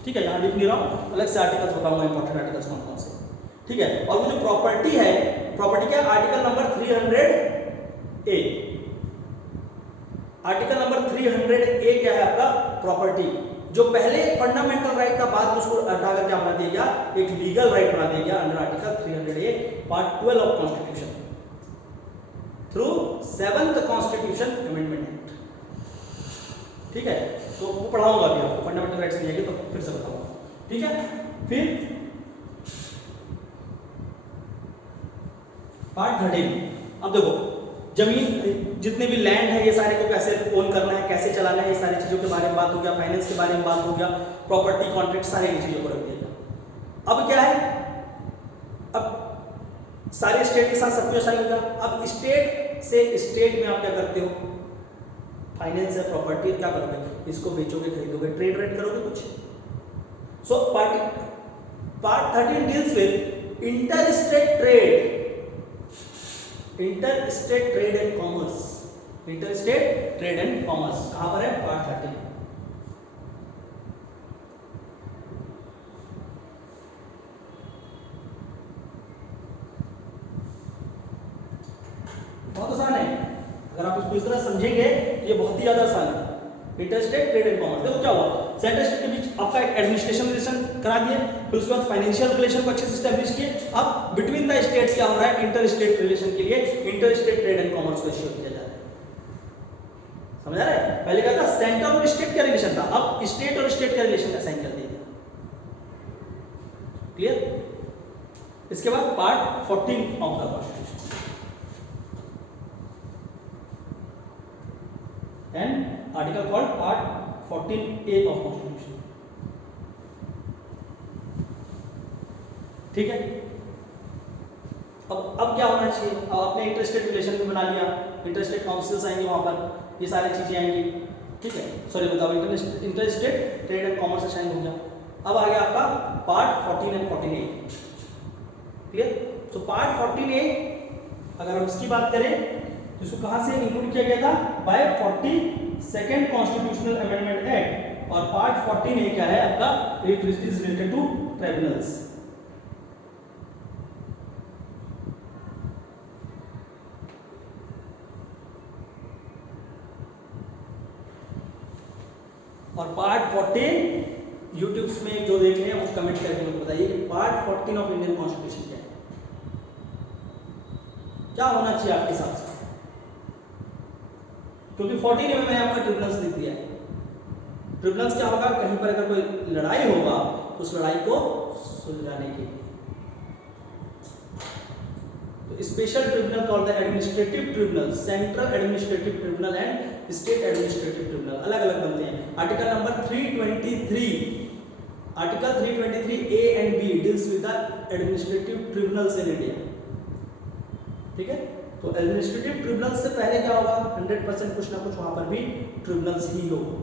ठीक है, यहां लिख नहीं रहा हूं, अलग से आर्टिकल्स बताऊंगा, इंपॉर्टेंट आर्टिकल्स कौन कौन से, ठीक है। और वो जो प्रॉपर्टी है, प्रॉपर्टी क्या, article number 300A, article number 300A क्या है आपका, प्रॉपर्टी, जो पहले फंडामेंटल राइट था, बाद में उसको हटाकर क्या बना दिया गया, एक लीगल राइट बना दिया गया under article 300A part 12 of constitution through 7th constitution amendment act, ठीक है। तो वो पढ़ाऊंगा अभी आपको, फंडामेंटल राइट्स नहीं आएगी तो फिर से बताऊंगा, ठीक है। फिर पार्ट 13, अब देखो जमीन, जितने भी लैंड है, ये सारे को कैसे ओन करना है, कैसे चलाना है, ये सारी चीजों के बारे में बात हो गया, फाइनेंस के बारे में बात हो गया, प्रॉपर्टी, कॉन्ट्रैक्ट, सारे चीजों को रख दिया गया। अब क्या है, अब सारे स्टेट के साथ सब कुछ असाइन हो गया। अब स्टेट से स्टेट में आप क्या करते हो, फाइनेंस है, प्रॉपर्टी है, क्या करोगे, इसको बेचोगे, खरीदोगे, ट्रेड रेड करोगे कुछ। So part 13 deals with inter state trade, inter state trade and commerce, inter state trade and commerce कहां पर है, पार्ट 13। बहुत आसान है, अगर आप इसको इस तरह समझेंगे तो ये बहुत ही ज्यादा आसान है। Inter state trade and commerce, देखो क्या हुआ, सेंटर स्टेट के बीच आपका एक एडमिनिस्ट्रेशन रिलेशन करा दिए, फिर उसके बाद फाइनेंशियल रिलेशन को अच्छे से एस्टैब्लिश किए। अब बिटवीन द स्टेट्स क्या हो रहा है, इंटर स्टेट रिलेशन के लिए inter state trade and commerce को एश्योर किया जा रहा है। समझ आ रहा है, पहले क्या था, सेंटर और स्टेट का रिलेशन था, अब स्टेट और स्टेट का रिलेशन असाइन कर दिया गया। क्लियर? इसके बाद part 14 of the constitution and article called part 14A of constitution, ठीक है। अब क्या होना चाहिए, अब आपने इंटर स्टेट रिलेशन भी बना लिया, इंटरस्टेट काउंसिल्स आएंगे वहाँ पर, ये सारी चीज़ें आएंगी, ठीक है। सॉरी बताओ, interstate trade and commerce sign हो गया। अब आ गया आपका part 14 and 14A, clear. So part 14A अगर हम इसकी बात करें तो इसको कहाँ से इंक्लूड किया गया था, by 42nd constitutional amendment act. और पार्ट 14A क्या है आपका, it is related to tribunals. और पार्ट 14 यूट्यूब में जो देख रहे हैं उस कमेंट करके मुझे बताइए कि पार्ट 14 ऑफ इंडियन कॉन्स्टिट्यूशन क्या है, क्या होना चाहिए आपके हिसाब से, क्योंकि 14 में मैंने आपको ट्रिब्यूनल्स लिख दिया है। ट्रिब्यूनल्स क्या होगा, कहीं पर अगर कोई लड़ाई होगा उस लड़ाई को सुलझाने के लिए। तो special tribunal called the administrative tribunal, central administrative tribunal and state administrative tribunal अलग अलग बनते हैं। Article number 323, article 323 A and B deals with the administrative tribunals in India, ठीक है। तो एडमिनिस्ट्रेटिव ट्रिब्यूनल से पहले क्या होगा, 100% कुछ ना कुछ वहां पर भी ट्रिब्यूनल्स ही होगा,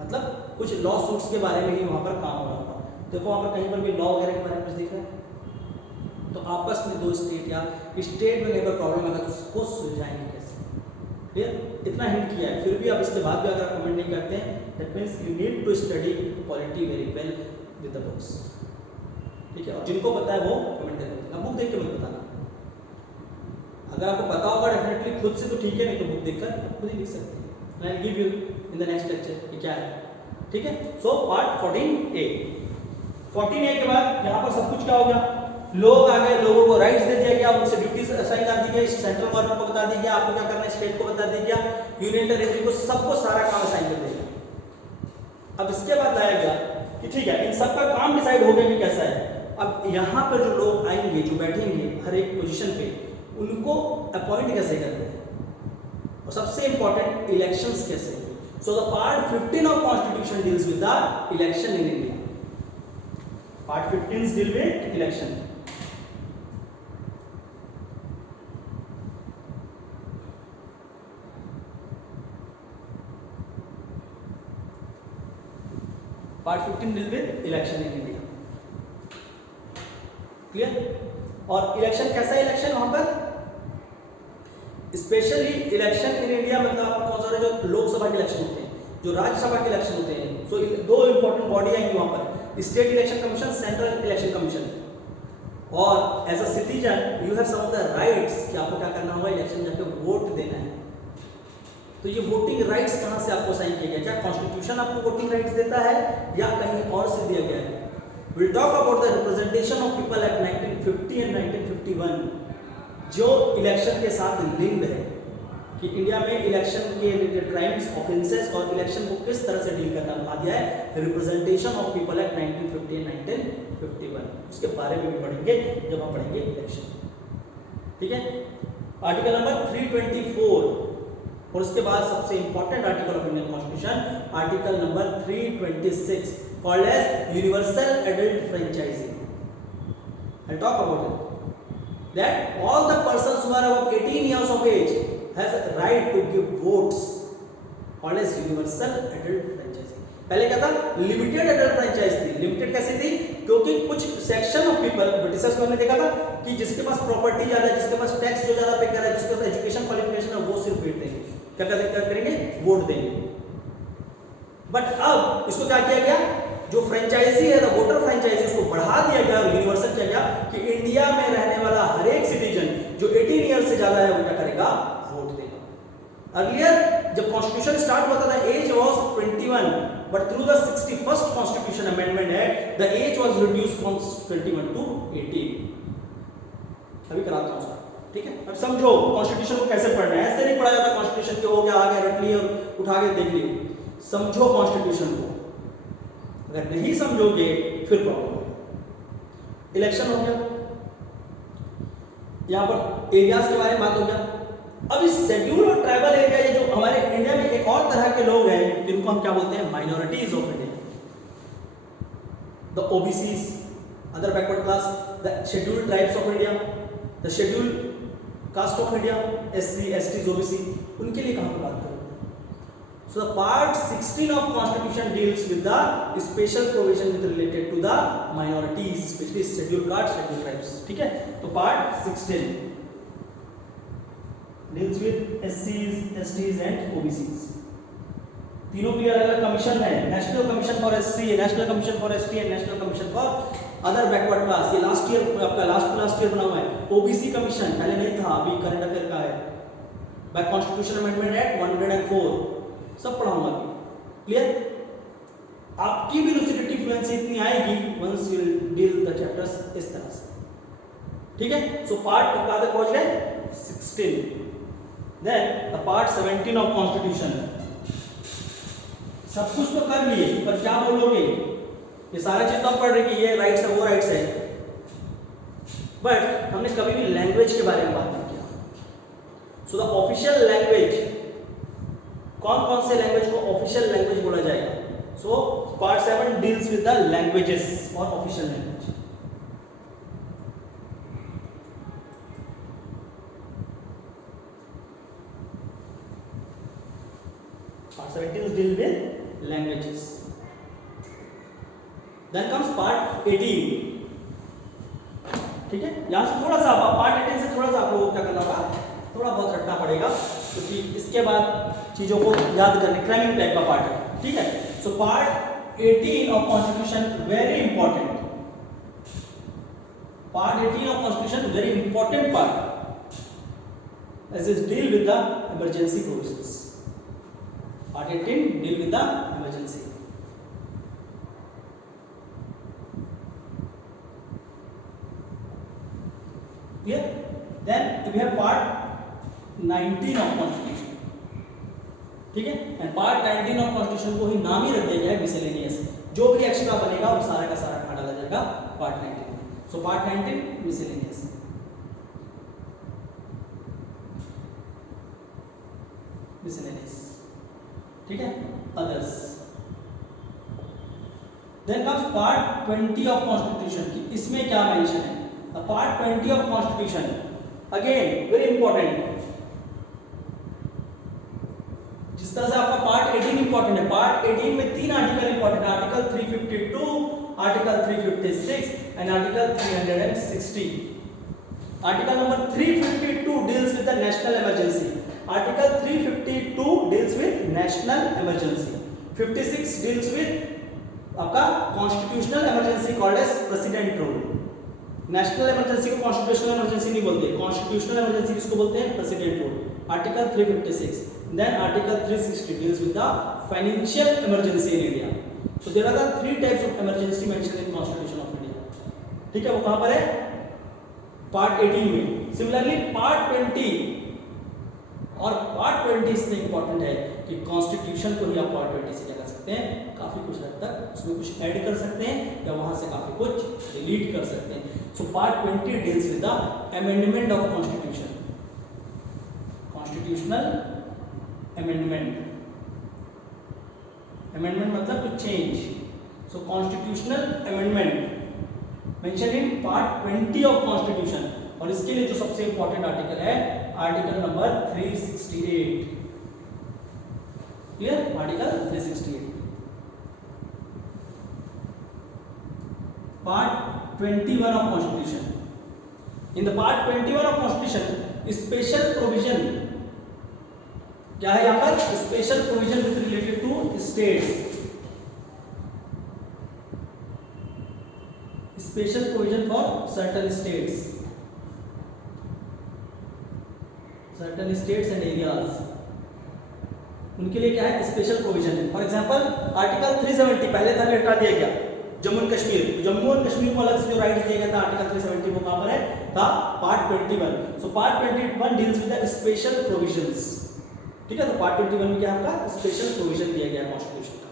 मतलब कुछ लॉ सूट्स के बारे में ही वहां पर काम हो रहा होगा। देखो वहां पर कहीं पर भी लॉ वगैरह के बारे में कुछ दिख रहा है, तो आपस में दो स्टेट या स्टेट में अगर प्रॉब्लम है तो उसको सुलझाएंगे कैसे, क्लियर। इतना हिंट किया है, फिर भी आप इसके बाद भी अगर कमेंट नहीं करते हैं, that means you need to study polity very well with the books, ठीक है। और जिनको पता है वो कमेंट करके बताना, बुक देख के मत बताना। अगर आपको पता होगा डेफिनेटली खुद से तो ठीक है, नहीं तो बुक देखकर आप खुद ही लिख सकते हैं। I will give you in the next lecture कि क्या है, ठीक है। सो पार्ट 14A, 14A के बाद यहाँ पर सब कुछ क्या हो गया, लोग आ गए, लोगों को राइट्स दे दिया गया, उनसे ड्यूटीज असाइन कर दी गई, सेंट्रल गवर्नमेंट को बता दिया गया आपको क्या करना है, स्टेट को बता दिया गया, यूनियन टेरिटरी को, सबको सारा काम असाइन कर दिया गया। अब इसके बाद आया गया कि ठीक है इन सबका काम डिसाइड हो गया कि कैसा है। अब यहाँ पर जो लोग आएंगे, जो बैठेंगे हर एक पोजीशन पे, उनको अपॉइंट कैसे करते हैं, और सबसे इंपॉर्टेंट इलेक्शंस कैसे होंगे। So the part 15 of constitution deals with the election in India, part 15 deal with election. Part 15 deal with election in India, clear. और इलेक्शन कैसा है, इलेक्शन वहां पर स्पेशली इलेक्शन इन इंडिया मतलब आपको कौन सा, जो लोकसभा के इलेक्शन होते हैं, जो राज्यसभा के इलेक्शन होते हैं। सो दो इंपॉर्टेंट बॉडी आएंगी वहां पर, state election commission, central election commission. और as a citizen you have some of the rights कि आपको क्या करना होगा, इलेक्शन जाके वोट देना है। तो ये वोटिंग राइट्स कहां से आपको साइन किया गया, क्या कॉन्स्टिट्यूशन आपको वोटिंग राइट्स देता है या कहीं और से दिया गया है। Will talk about the representation of people act 1950 and 1951, जो इलेक्शन के साथ लिंक्ड है कि इंडिया में इलेक्शन के रिलेटेड क्राइम्स, ऑफेंसेस और इलेक्शन को किस तरह से डील करना कहा गया है। Representation of people act 1950 and 1951, उसके बारे में भी पढ़ेंगे जब हम पढ़ेंगे इलेक्शन, ठीक है। आर्टिकल नंबर 324 और उसके बाद सबसे important article of Indian constitution, article number 326 called as universal adult franchising. I talk about it that all the persons who are above 18 years of age has a right to give votes, called as universal adult franchising। पहले क्या था, limited adult franchise थी। Limited कैसी थी, क्योंकि कुछ section of people, Britishers को हमने देखा था कि जिसके पास प्रॉपर्टी ज्यादा है, जिसके पास टैक्स जो ज्यादा पे कर रहा है, जिसके पास एजुकेशन क्वालिफिकेशन है, वो सिर्फ वोट देंगे, क्या करेंगे, वोट देंगे। बट अब इसको क्या किया गया, जो फ्रेंचाइजी है, वोटर फ्रेंचाइजी, उसको बढ़ा दिया गया और यूनिवर्सल किया गया कि इंडिया में रहने वाला हर एक सिटीजन जो 18 ईयर से ज्यादा है वो क्या करेगा, वोट देगा। अर्लियर जब कॉन्स्टिट्यूशन स्टार्ट होता था age was 21, but through the 61st constitution amendment act the age was reduced from 21 to 18। अभी कराता हूं सर, ठीक है। अब समझो कॉन्स्टिट्यूशन को कैसे पढ़ना है, ऐसे नहीं पढ़ा जाता कॉन्स्टिट्यूशन के हो गया आ गया रट लिया और उठा के देख लिया। समझो कॉन्स्टिट्यूशन को, अगर नहीं समझोगे फिर प्रॉब्लम होगी। इलेक्शन हो गया, यहां पर एरियाज के बारे में बात हो गया। अब इस शेड्यूल और ट्राइबल एरिया, ये जो हमारे इंडिया में एक और तरह के लोग हैं जिनको हम क्या बोलते हैं, minorities of India, the OBCs, other backward class, the scheduled tribes of India, the scheduled caste of India, SC, ST, OBC, उनके लिए कहाँ पे बात करोगे? So the part 16 of Constitution deals with the special provision with related to the minorities, especially scheduled castes, scheduled tribes. ठीक है, तो part 16 deals with SCs, STs and OBCs. तीनों की अलग अलग कमीशन है, national commission for SC, national commission for ST and national commission for other backward class. ये last year आपका लास्ट ईयर बना हुआ है. OBC कमीशन पहले नहीं था, अभी करंट अफेयर का है. बाय कॉन्स्टिट्यूशन अमेंडमेंट एक्ट 104 सब पढ़ाऊंगा अभी. क्लियर? आपकी भी लुसिडिटी फ्लुएंसी इतनी आएगी once you deal the chapters इस तरह से. ठीक है, सो पार्ट कहाँ तक पहुंच गए? 16. Then the part 17 of constitution. सब कुछ तो कर लिए, पर क्या बोलोगे? ये सारा चीज तो आप पढ़ रहे कि ये राइट्स है वो राइट्स है, बट हमने कभी भी लैंग्वेज के बारे में बात नहीं किया. सो द ऑफिशियल लैंग्वेज, कौन कौन से लैंग्वेज को ऑफिशियल लैंग्वेज बोला जाएगा? सो part 7 deals with the languages और official language. Part 17 deal with languages. Then comes part 18. ठीक है, यहां से थोड़ा सा पार्ट 18 से थोड़ा सा आप लोगों को क्या करना होगा, थोड़ा बहुत रटना पड़ेगा, क्योंकि इसके बाद चीजों को याद करने क्रैमिंग टाइप का पार्ट है. ठीक है, so part 18 of constitution very important. Part 18 of constitution very important part as is deal with the emergency provisions. Part 18 deal with the emergency. Clear? Then we have part 19 of Constitution. ठीक है, and part 19 of Constitution को ही नाम ही रख दिया गया है miscellaneous. जो भी एक्स्ट्रा बनेगा वो सारा का सारा कहाँ डाला जाएगा? part 19. So part 19 miscellaneous. Miscellaneous. ठीक है, others. Then comes part 20 of constitution की. इसमें क्या मेंशन है? Part 20 of constitution again very important. जिस तरह से आपका पार्ट 18 इंपॉर्टेंट है, पार्ट 18 में 3 आर्टिकल इंपॉर्टेंट है. Article 352, article 356 and article 360. Article number 352 deals with the national emergency. Article 352 deals with national emergency. 56 deals with आपका constitutional emergency called as president rule. National emergency को constitutional emergency नहीं बोलते, constitutional emergency किसको बोलते हैं? president rule. Article 356. Then Article 360 deals with the financial emergency in India. So there are the 3 types of emergency mentioned in Constitution of India. ठीक है, वो कहाँ पर है? Part 18 में. Similarly Part 20 और पार्ट 20 इसलिए इंपॉर्टेंट है कि कॉन्स्टिट्यूशन को ही आप पार्ट 20 से क्या कर सकते हैं, काफी कुछ हद तक उसमें कुछ ऐड कर सकते हैं या वहां से काफी कुछ डिलीट कर सकते हैं. So part 20 deals with the amendment of constitution. Constitutional amendment. Amendment मतलब to change. So constitutional amendment mention in part 20 of constitution. और इसके लिए जो सबसे इंपॉर्टेंट आर्टिकल है, article number 368. Clear? Article 368. Part 21 of constitution. In the part 21 of constitution special provision क्या है? यहां पर special provision with related to states. Special provision for certain states. Certain states and areas, उनके लिए क्या है? Special provision है. For example article 370 पहले था, हटा दिया गया. जम्मू एंड कश्मीर, जम्मू एंड कश्मीर को अलग से जो राइट्स दिया गया था आर्टिकल 370 को कहां पर है? था part 21. So part 21 deals with the special provisions. ठीक है, तो पार्ट 21 में क्या आपका स्पेशल प्रोविजन दिया गया कॉन्स्टिट्यूशन का.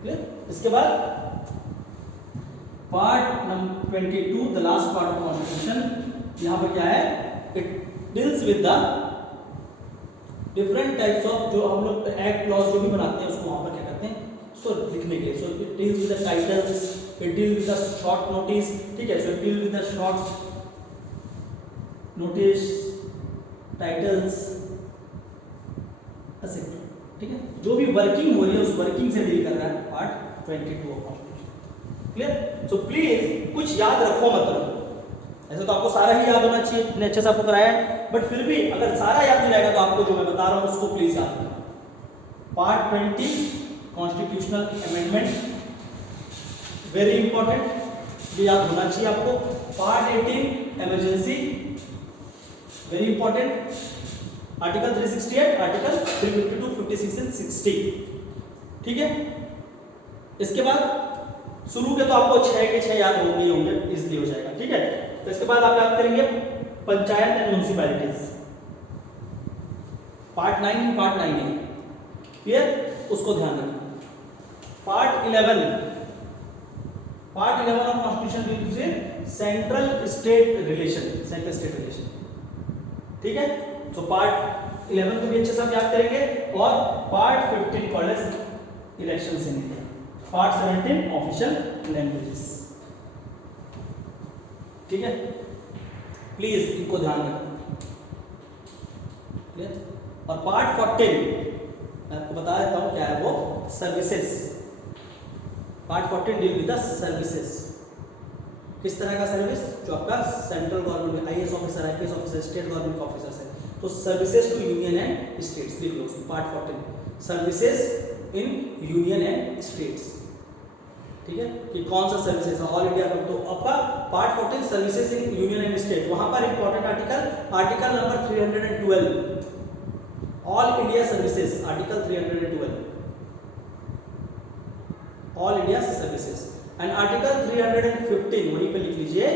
क्लियर? इसके बाद part number 22 the last part of constitution. यहां पर क्या है? It deals with the different types of जो हम लोग एक्ट लॉज जो भी बनाते हैं उसको वहां पर क्या करते हैं, उसको लिखने के लिए. So it deals with the titles, it deal with the short notice. ठीक है, so it deal with the short notice titles asset, ठीक है, जो भी वर्किंग हो रही है उस वर्किंग से डील कर रहा है part 22 of constitution. Clear? So please कुछ याद रखो, मतलब ऐसे तो आपको सारा ही याद होना चाहिए, इतने अच्छे से आपको कराया है, बट फिर भी अगर सारा याद नहीं रहेगा तो आपको जो मैं बता रहा हूं उसको प्लीज याद रखना। Part 20 constitutional amendment, very important, ये याद होना चाहिए आपको। Part 18 emergency, very important, article 368, article 352, 56 and 60, ठीक है। इसके बाद शुरू के तो आपको 6 के 6 याद होंगे ही होंगे, इजीली हो जाएगा, ठीक है। तो इसके बाद आप याद करेंगे panchayat and municipalities, part 9 part 9 है, क्लियर, उसको ध्यान रखना। Part 11 of constitution deals with central state relation, central state relation, ठीक है। तो पार्ट 11 को भी अच्छे से आप याद करेंगे। और part 15 called elections in India, part 17 official languages, ठीक है। प्लीज इनको ध्यान रखना, क्लियर। और पार्ट 14 मैं आपको बता देता हूं क्या है वो, services. Part 14 deal with the services, किस तरह का सर्विस, जो आपका सेंट्रल गवर्नमेंट में IAS officer, IPS officer, state government के ऑफिसर्स है, तो services to union and states लिख लो part 14, services in union and states, ठीक है, कि कौन सा सर्विसेज है ऑल इंडिया का। तो आपका part 14 services in union and state, वहां पर important article number 312, all India services, article 312 all India services, and article 315 वहीं पे लिख लीजिए,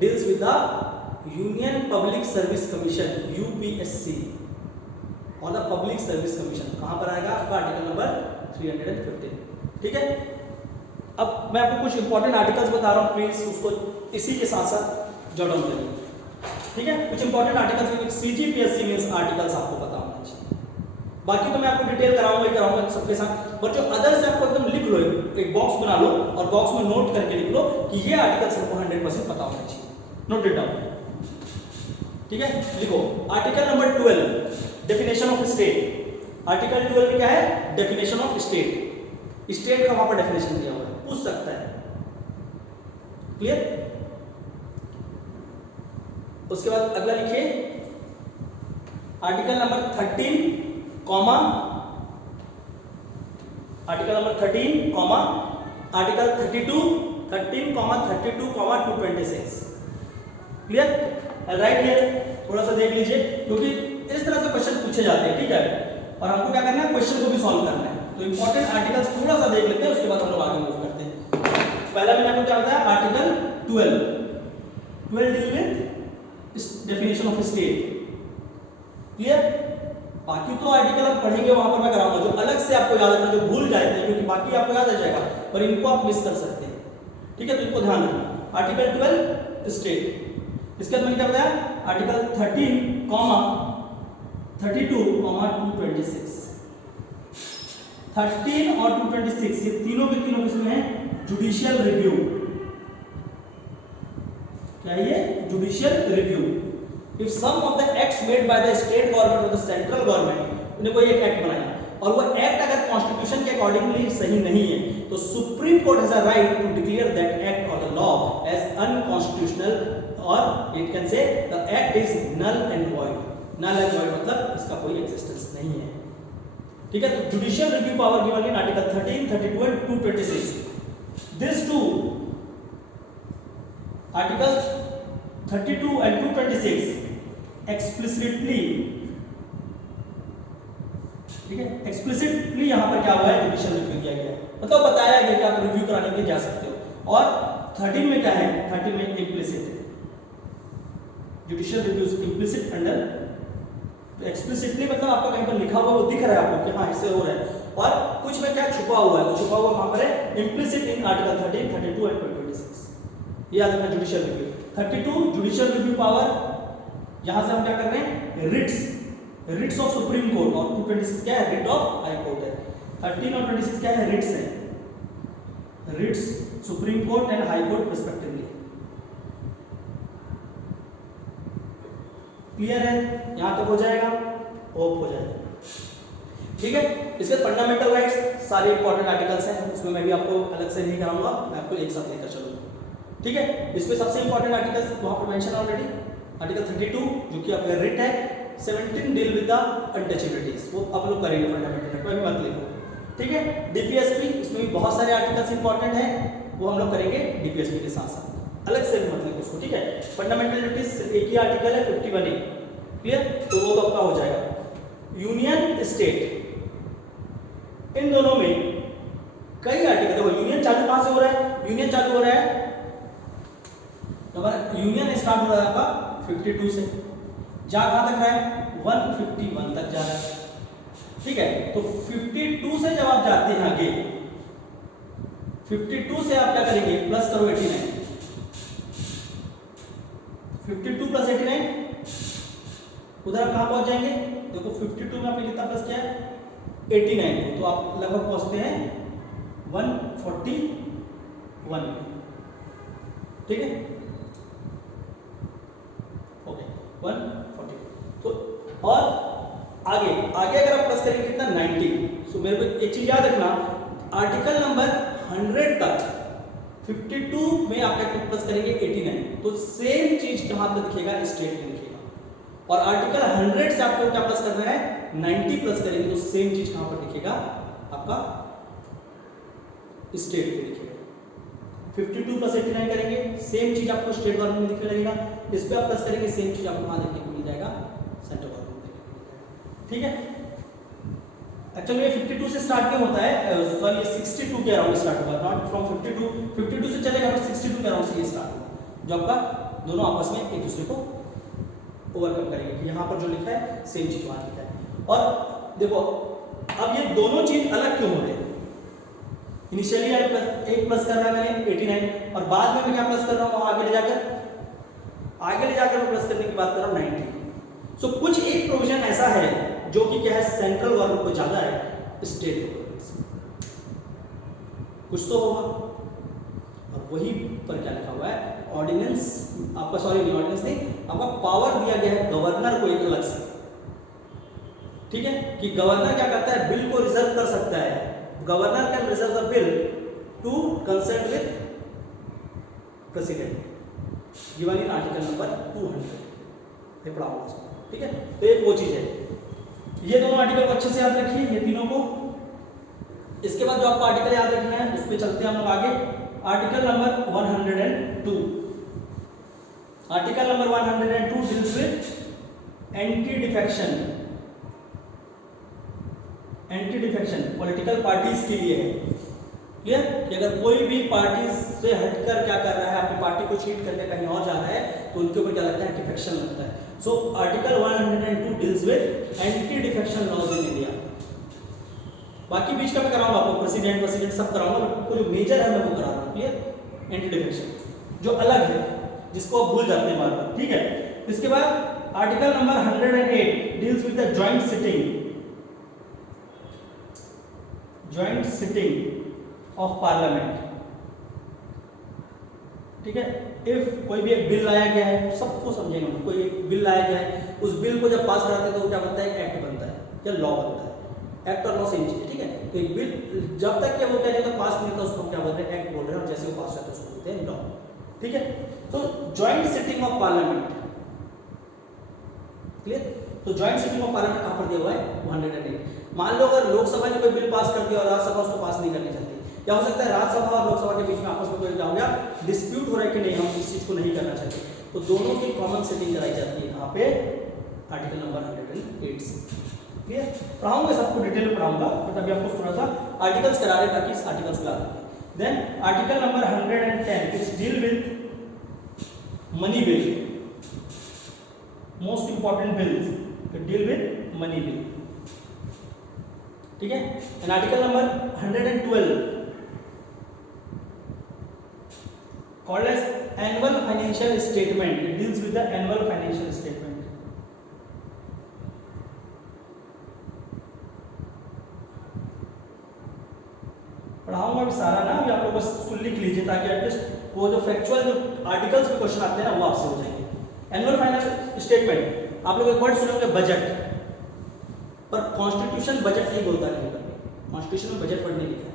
deals with the union public service commission, UPSC, और द पब्लिक सर्विस कमीशन कहां पर आएगा आपका, आर्टिकल नंबर 315, ठीक है। अब मैं आपको कुछ इंपॉर्टेंट आर्टिकल्स बता रहा हूं, प्लीज उसको इसी के साथ साथ जॉट डाउन करिए, ठीक है। कुछ important articles, CGPSC means articles आपको पता होना चाहिए, बाकी तो मैं आपको डिटेल कराऊंगा सबके साथ, पर जो अदर्स है आपको एकदम लिख लो, एक बॉक्स बना लो और बॉक्स में नोट करके लिख लो कि ये आर्टिकल्स आपको 100% पता होना चाहिए, नोट इट डाउन, ठीक है। लिखो article number 12 definition of state, article 12 में क्या है, डेफिनेशन ऑफ स्टेट, स्टेट का वहां पर डेफिनेशन दिया हुआ है, पूछ सकता है, क्लियर। उसके बाद अगला लिखिए article number 13 comma, article number 13 comma article 32, 13 comma 32 comma 226, clear, right here. थोड़ा सा देख लीजिए क्योंकि इस तरह से क्वेश्चन पूछे जाते हैं, ठीक है, और हमको क्या करना है, क्वेश्चन को भी सॉल्व करना है। तो इंपॉर्टेंट आर्टिकल्स थोड़ा सा देख लेते हैं, उसके बाद हम लोग आगे मूव करते हैं। पहला मैंने आपको क्या बताया, article 12 deal with definition of state, clear. बाकी तो आर्टिकल आप पढ़ेंगे वहां पर मैं कराऊंगा, जो अलग से आपको याद रखना, जो भूल जाते हैं, क्योंकि बाकी आपको याद आ जाएगा पर इनको आप मिस कर सकते हैं, ठीक है, तो इनको ध्यान रखना। आर्टिकल 12 स्टेट, इसके बाद मैंने क्या बताया, आर्टिकल 13 कॉमा 32 कॉमा 226, 13 और 226 ये तीनों के तीनों किसमें है, जुडिशियल रिव्यू, क्या है ये, judicial review. If some of the acts made by the state government और द सेंट्रल गवर्नमेंट, उन्हें कोई एक एक्ट बनाया और वो एक्ट अगर कॉन्स्टिट्यूशन के अकॉर्डिंगली सही नहीं है, तो Supreme Court has a right to declare that act और द लॉ एज अनकॉन्स्टिट्यूशनल, और it can say the act is null and void. Null and void मतलब इसका कोई एग्जिस्टेंस नहीं है, ठीक है। तो judicial review power given in article 13, 32 and 226, this two article 32 and 226 explicitly, ठीक है, एक्सप्लिसिटली यहां पर क्या हुआ है, जुडिशियल रिव्यू किया गया, मतलब बताया गया कि आप रिव्यू कराने के लिए जा सकते हो। और 13 में क्या है, 13 में इम्प्लिसिट है, जुडिशियल रिव्यू इम्प्लिसिट अंडर, तो एक्सप्लिसिटली मतलब आपका कहीं पर लिखा हुआ वो दिख रहा है आपको कि हाँ इससे हो रहा है, और कुछ में क्या छुपा हुआ है, तो छुपा हुआ कहां पर है, इम्प्लिसिट इन आर्टिकल 13, 32 एंड 226, ये याद रखना। Judicial review 32 judicial review power, यहां से हम क्या कर रहे हैं, रिट्स ऑफ सुप्रीम कोर्ट, और 226 क्या है, रिट ऑफ हाई कोर्ट है। 13 और 26 क्या है, रिट्स है, writs Supreme Court and High Court respectively, clear है? यहाँ तक हो जाएगा, होप हो जाएगा। ठीक है, इसके फंडामेंटल राइट्स सारे इंपॉर्टेंट आर्टिकल्स हैं, उसमें मैं भी आपको अलग से नहीं कराऊंगा, मैं आपको एक साथ लेकर चलूंगा। ठीक है, इसमें सबसे इंपॉर्टेंट आर्टिकल्स वहां पर मेंशन ऑलरेडी, आर्टिकल 32 जो कि आपका रिट है, 17 डील विद द अनटचेबिलिटीज, वो आप लोग करेंगे फंडामेंटल राइट, मत लिखो। ठीक है, डीपीएसपी, इसमें भी बहुत सारे आर्टिकल्स इंपॉर्टेंट हैं, वो हम लोग करेंगे डीपीएसपी के साथ साथ, अलग से भी मत लिखो उसको। ठीक है, फंडामेंटल ड्यूटीज सिर्फ एक ही आर्टिकल है 51A, क्लियर? तो वो तो आपका हो जाएगा। यूनियन स्टेट, इन दोनों में कई आर्टिकल, देखो यूनियन चालू कहां से हो रहा है? यूनियन चालू हो रहा है, यूनियन स्टार्ट हो रहा है आपका 52 से, जा कहां तक रहा है? 151 तक जा रहा है। ठीक है, तो 52 से जब आप जाते हैं आगे, 52 से आप क्या करेंगे? प्लस करो 89, 52 प्लस 89, उधर आप कहां पहुंच जाएंगे? देखो 52 में आपने कितना प्लस किया है? 89 को, तो आप लगभग पहुंचते हैं 141। ठीक है, ओके 140। तो और आगे आगे अगर आप प्लस करेंगे कितना? 90। सो मेरे को एक चीज याद रखना, आर्टिकल नंबर 100 तक 52 में आप क्या प्लस करेंगे? 89, तो सेम चीज कहां पर दिखेगा? स्टेट में दिखेगा। और आर्टिकल 100 से आपको क्या प्लस करना है? 90 प्लस करेंगे तो सेम चीज कहां पर दिखेगा? आपका स्टेट पे दिखेगा। 52 प्लस 89 करेंगे, सेम चीज आपको स्टेट गवर्नमेंट में दिखने लगेगा। इस पे आप प्लस करेंगे, सेम चीज आपको वहां देखने को मिल जाएगा, सेंट्रल गवर्नमेंट में देखने को मिल जाएगा। ठीक है, एक्चुअली ये 52 से स्टार्ट क्यों होता है? सॉरी, ये 62 के अराउंड स्टार्ट होगा, नॉट फ्रॉम 52 से चलेगा, बट 62 के अराउंड से ये स्टार्ट होगा, जो आपका दोनों आपस में एक दूसरे को ओवरकम करेंगे कि यहाँ पर जो लिखा है सेम चीज वहां लिखा है। और देखो अब ये दोनों चीज अलग क्यों हो रहे हैं? इनिशियली एक प्लस कर रहा है मैंने 89, और बाद में मैं क्या प्लस कर रहा हूँ? आगे ले जाकर मैं प्लस करने की बात कर रहा हूँ 90। सो कुछ एक प्रोविजन ऐसा है जो कि क्या है? सेंट्रल गवर्नमेंट को ज्यादा है स्टेट गवर्नमेंट से, कुछ तो होगा। और वही पर क्या लिखा हुआ है? ऑर्डिनेंस आपका, सॉरी नहीं ऑर्डिनेंस नहीं, आपका पावर दिया गया है गवर्नर को एक अलग से। ठीक है, कि गवर्नर क्या करता है? बिल को रिजर्व कर सकता है। Governor can reserve the bill to consult with president, given in article number 200। ये पढ़ा होगा इसको। ठीक है, तो एक वो चीज है, ये दोनों आर्टिकल को अच्छे से याद रखिए, ये तीनों को। इसके बाद जो आपको आर्टिकल याद रखना है उस पर चलते हैं हम लोग आगे। Article number 102, article number 102 deals with anti defection political parties के लिए है। क्लियर? कि अगर कोई भी पार्टी से हटकर क्या कर रहा है, अपनी पार्टी को चीट करके कहीं और जा रहा है, तो उनके ऊपर क्या लगता है? डिफेक्शन लगता है। So article 102 deals with anti defection laws in India. बाकी बीच का मैं कराऊंगा आपको, प्रेसिडेंट सब कराऊंगा, बट जो मेजर है मैं वो करा रहा हूँ। क्लियर? एंटी डिफेक्शन जो अलग है, जिसको आप भूल जाते हैं बार बार। ठीक है, इसके बाद article number 108 deals with the joint sitting of parliament. ठीक है, इफ कोई भी एक बिल लाया गया है, सबको समझेंगे, कोई एक बिल लाया गया है, उस बिल को जब पास कराते हैं तो वो क्या बनता है? एक एक्ट बनता है या लॉ बनता है। एक्ट और लॉ सेम चीज है। ठीक है, तो एक बिल जब तक क्या वो कह रहे हैं तो पास नहीं होता, उसको क्या बोल रहे हैं? एक्ट बोल रहे हैं, और जैसे वो पास होता है उसको बोलते हैं लॉ। ठीक है, तो joint sitting of parliament. Clear? तो जॉइंट सिटिंग ऑफ पार्लियामेंट कहां पर दिया हुआ है? 108। मान लो अगर लोकसभा ने कोई बिल पास कर दिया और राज्यसभा उसको पास नहीं करनी चाहती, क्या हो सकता है? राज्यसभा और लोकसभा के बीच में आपस में कोई क्या हो गया? डिस्प्यूट हो रहा है कि नहीं, हम इस चीज को नहीं करना चाहते, तो दोनों की कॉमन सिटिंग कराई जाती है कहां पे? आर्टिकल नंबर 108 से। क्लियर? पढ़ाऊंगा सबको डिटेल में पढ़ाऊंगा, बट अभी आपको थोड़ा सा आर्टिकल्स करा रहे ताकि इस आर्टिकल्स को याद रखें। Then article number 110 is deal with money bill, most important bills deal with money bill. ठीक है, and article number 112 called as annual financial statement, it deals with the annual financial statement. पढ़ाऊंगा भी सारा ना, अभी आप लोग बस उसको लिख लीजिए ताकि एटलीस्ट वो जो फैक्चुअल जो आर्टिकल्स में क्वेश्चन आते हैं ना वो आपसे हो जाएंगे। एनुअल फाइनेंशियल स्टेटमेंट आप लोग एक वर्ड सुने होंगे बजट, पर कॉन्स्टिट्यूशन बजट नहीं बोलता है, कॉन्स्टिट्यूशन में बजट वर्ड नहीं लिखा है।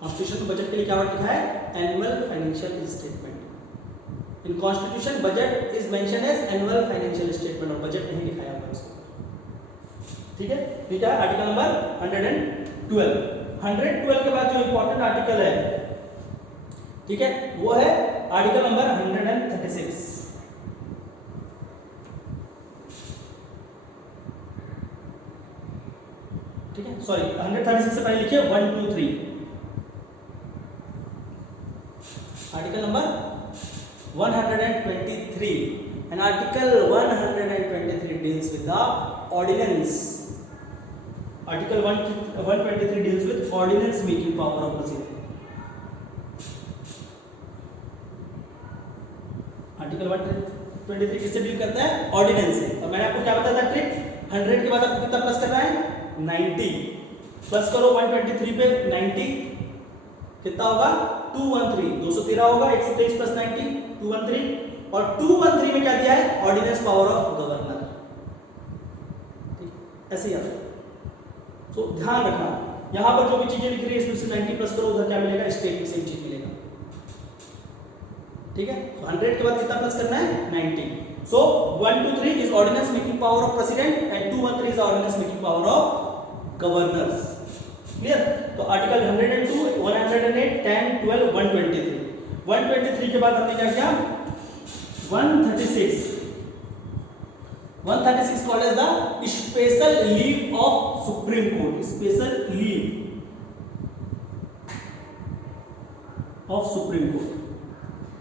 कॉन्स्टिट्यूशन में बजट के लिए क्या वर्ड लिखा है? Annual financial statement. In constitution budget is mention as annual financial statement, और बजट नहीं लिखा है उसको। ठीक है, ठीक है। Article number 112। 112 के बाद जो इंपॉर्टेंट आर्टिकल है, ठीक है, वो है आर्टिकल नंबर 136। ठीक है, सॉरी 136 से पहले लिखिए 1 2 3। Article number 123 and article 123 deals with the ordinance. Article 123 deals with ordinance making power of president. Article 123 किससे डील करता है? ऑर्डिनेंस से। और मैंने आपको क्या बताया था ट्रिक, 100 के बाद आपको कितना प्लस करना है? 90 प्लस करो 123 पे 90 कितना होगा? 213, 213 होगा। 123 प्लस 90 213, और 213 में क्या दिया है? Ordinance power of governor. ठीक, ऐसे याद रखो। तो ध्यान रखना, यहां पर जो भी चीजें लिख रही है इसमें से 90 प्लस करो, उधर क्या मिलेगा? स्टेट में सेम चीज मिलेगा। ठीक है, तो 100 के बाद कितना प्लस करना है? 90। So 123 is ordinance making power of president and 213 is ordinance making power of governors. Clear? तो आर्टिकल 102, 108, 10, 12, 123। 123 के बाद हमने क्या किया? 136 called as the special leave of supreme Court. Special leave of supreme Court.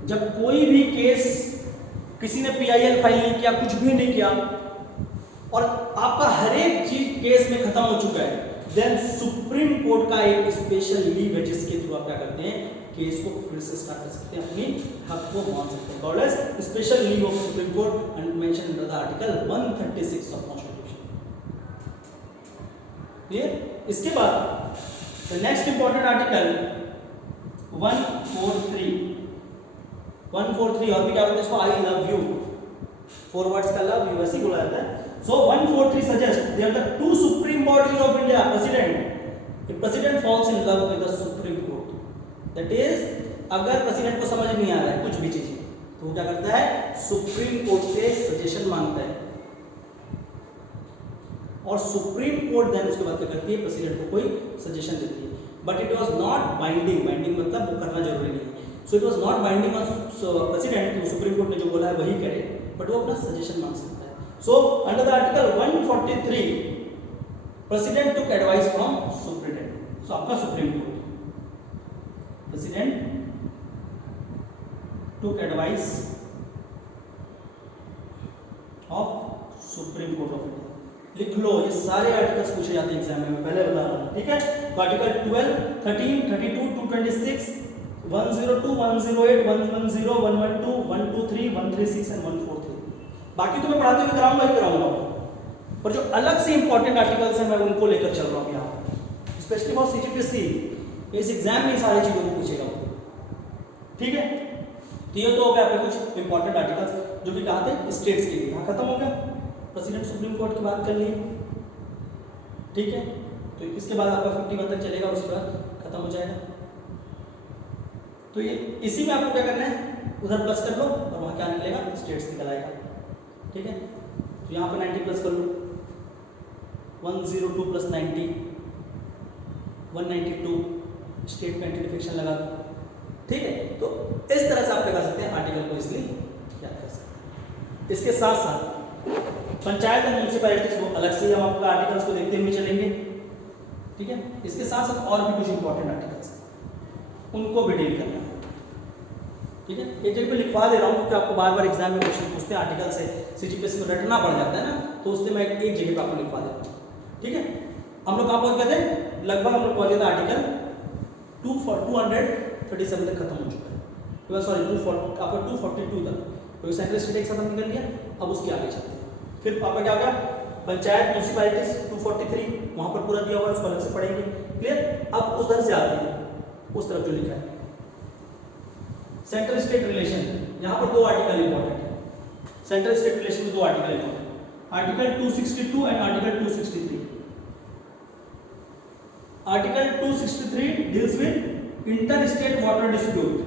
जब कोई भी केस किसी ने पीआईएल फाइल नहीं किया, कुछ भी नहीं किया, और आपका हर एक चीज केस में खत्म हो चुका है, देन सुप्रीम कोर्ट का एक स्पेशल लीव है जिसके थ्रू आप क्या करते हैं? केस को फिर से स्टार्ट कर सकते हैं, अपनी हक को मान सकते हैं। Called as special leave of supreme Court and mention under the article 136 of constitution. Clear? इसके बाद द नेक्स्ट इंपॉर्टेंट आर्टिकल 143 और भी क्या बोलते हैं इसको? I love you. 4 वर्ड्स का लव यू वैसे बोला जाता है। सो 143 suggest there the two supreme bodies of India, president. If president falls in love with the Supreme Court, that is अगर प्रेसिडेंट को समझ नहीं आ रहा है कुछ भी चीज, तो वो क्या करता है? सुप्रीम कोर्ट से सजेशन मांगता है, और सुप्रीम कोर्ट देन उसके बाद क्या करती है? प्रेसिडेंट को कोई सजेशन देती है। But it was not binding. Binding मतलब वो करना जरूरी नहीं है। So it was not binding on president, supreme court ने जो बोला है वही करे, बट वो अपना सजेशन मांग सकता है। So under the article 143 president took advice from superintendent. सो आपका supreme court, president took advice of supreme court of India. लिख लो, ये सारे आर्टिकल्स पूछे जाते हैं एग्जाम में, पहले बता रहा हूं। ठीक है, तो आर्टिकल 12, 13, 32, 226, 102, 108, 110, 112, 123, 136 एंड 143। बाकी तो मैं पढ़ाते हुए कराऊंगा ही कराऊंगा, पर जो अलग से इंपॉर्टेंट आर्टिकल्स हैं मैं उनको लेकर चल रहा हूँ यहाँ, स्पेशली फॉर सीजीपीएससी। इस एग्जाम में ये सारी चीज़ों को पूछेगा वो। ठीक है, तो ये तो हो गया आपके कुछ इंपॉर्टेंट आर्टिकल्स जो कि कहा थे स्टेट्स के लिए। यहाँ खत्म हो गया, प्रेसिडेंट सुप्रीम कोर्ट की बात कर ली। ठीक है, तो इसके बाद आपका 51 तक चलेगा, उसके बाद खत्म हो जाएगा। तो ये इसी में आपको क्या करना है? उधर प्लस कर लो और वहाँ क्या निकलेगा? स्टेट्स निकल आएगा। ठीक है, तो यहाँ पर 90 प्लस कर लो, 102 प्लस 90, 192 स्टेट में आइडेंटिफिकेशन लगा दो। ठीक है, तो इस तरह से आप क्या कर सकते हैं? आर्टिकल को इसलिए याद कर सकते हैं। इसके साथ साथ पंचायत एंड म्यूनिसिपैलिटीज को अलग से हम आपका आर्टिकल्स को देखते हुए चलेंगे। ठीक है, इसके साथ साथ और भी कुछ इंपॉर्टेंट आर्टिकल्स उनको भी डील करना है। ठीक है, एक जगह पे लिखवा दे रहा हूँ क्योंकि आपको बार बार एग्जाम में क्वेश्चन पूछते हैं, आर्टिकल से सीजीपीएससी को रटना पड़ जाता है ना, तो उससे मैं एक जगह पे आपको लिखवा देता हूँ। ठीक है, हम लोग कहाँ पहुँच गए थे? लगभग हम लोग पहुँच गए थे आर्टिकल 237 तक खत्म हो चुका है। सॉरी 240 आपका 242 तक, क्योंकि सेंट्रल स्टेट एक साथ हम निकल गया। अब उसके आगे चलते हैं। फिर आपका क्या होगा? पंचायत म्यूनिसिपैलिटीज 243, वहाँ पर पूरा दिया हुआ है, उसको अलग से पढ़ेंगे। क्लियर? अब उस तरह से आते हैं, उस तरफ जो लिखा है सेंट्रल स्टेट रिलेशन। यहाँ पर 2 आर्टिकल इंपॉर्टेंट है। सेंट्रल स्टेट रिलेशन में 2 article important. Article 262 and article 263. Article 263 deals with interstate water dispute.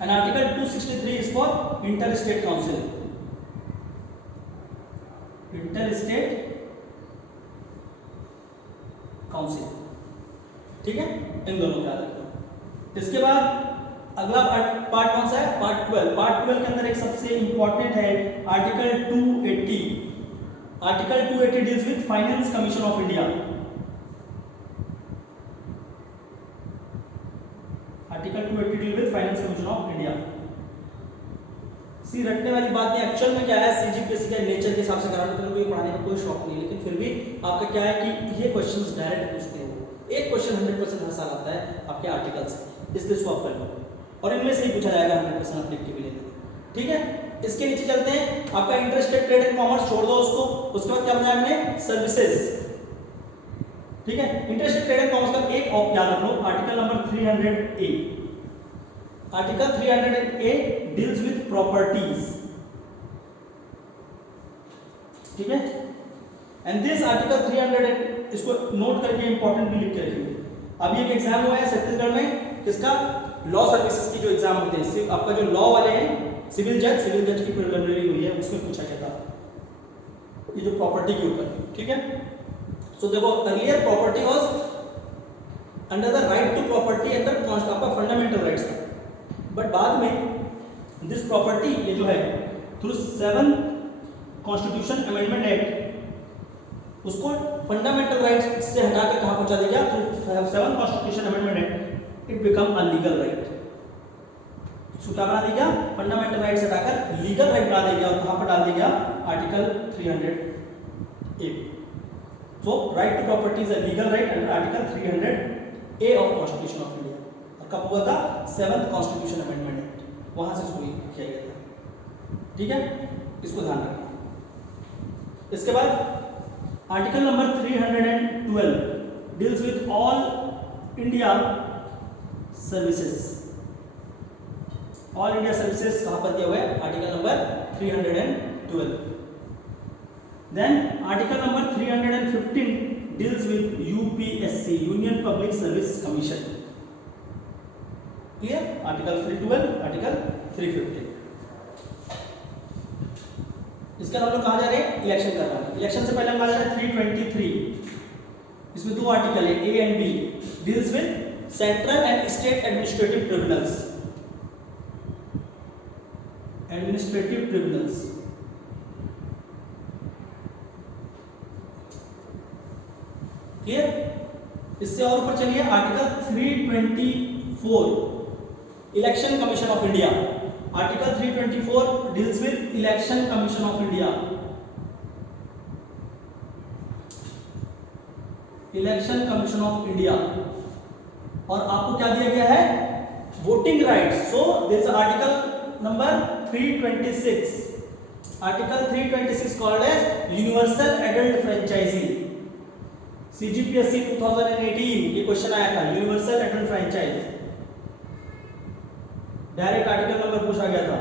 And article 263 is for interstate council. Interstate council. ठीक है, इन दोनों को याद रखो. इसके बाद अगला पार्ट कौन सा है? पार्ट 12. पार्ट 12 के अंदर एक सबसे इंपॉर्टेंट है article 280. Article 280 deals with finance commission of India. Article 280 deal with finance commission of India. सी रटने वाली बात नहीं, एक्चुअल में क्या है, सीजीपीएससी के नेचर के हिसाब से कराने तो कोई पढ़ाने का कोई शौक नहीं, लेकिन फिर भी आपका क्या है कि ये क्वेश्चंस डायरेक्ट पूछते हैं. एक क्वेश्चन 100% हर साल आता है आपके आर्टिकल से, इसलिए स्वैप कर लो और इनमें से ही पूछा जाएगा 100% ऑब्जेक्टिव लेने. ठीक है, इसके नीचे चलते हैं. आपका इंटरेस्टेड ट्रेड एंड कॉमर्स छोड़ दो उसको. उसके बाद क्या बनाया हमने? सर्विसेज. ठीक है, इंटरेस्टेड ट्रेड एंड कॉमर्स का एक ऑफ याद रखो, article number 300A. Article 300A deals with properties. ठीक है, एंड दिस आर्टिकल 300 इसको नोट करके इंपॉर्टेंट भी लिख के रखिए. अभी एक एग्जाम हुआ है छत्तीसगढ़ में, किसका? लॉ सर्विसेज की जो एग्जाम होते हैं, सिर्फ आपका जो लॉ वाले हैं, सिविल जज की प्रिलिमिनरी हुई है, उसमें पूछा गया था ये जो प्रॉपर्टी के ऊपर. ठीक है, सो देखो, earlier property was under the right to property under आपका फंडामेंटल राइट्स था, बट बाद में दिस प्रॉपर्टी ये जो है through 7th constitution amendment act उसको फंडामेंटल राइट्स से हटा के कहां पहुंचा दिया? Through 7th constitution amendment act it become a legal right. So क्या बना दिया? फंडामेंटल राइट से हटाकर लीगल राइट बना दिया और कहां पर डाल दिया? Article 300A. So right to property is a legal right under article 300A of constitution of India. और कब हुआ था? 7th कॉन्स्टिट्यूशन अमेंडमेंट एक्ट, वहां से इसको किया गया था. ठीक है, इसको ध्यान रखना. इसके बाद article number 312 deals with all India services. All India services कहां पर दिया हुआ है? Article number 312. Then article number 315 deals with UPSC, union public service commission. Clear? Article 312, article 315. इसका हम लोग कहां जा रहे हैं? इलेक्शन कर रहे हैं. इलेक्शन से पहले हम आ जा रहे हैं 323. इसमें दो आर्टिकल है, A and B, deals with central and state administrative tribunals. Administrative tribunals. Clear? इससे और ऊपर चलिए, article 324 election commission of India. Article 324 deals with election commission of India. Election commission of India. और आपको क्या दिया गया है? Voting rights. So this article number 326. Article 326 called as universal adult franchisee. CGPSC 2018 ये क्वेश्चन आया था, universal adult franchise. Direct article number पूछा गया था.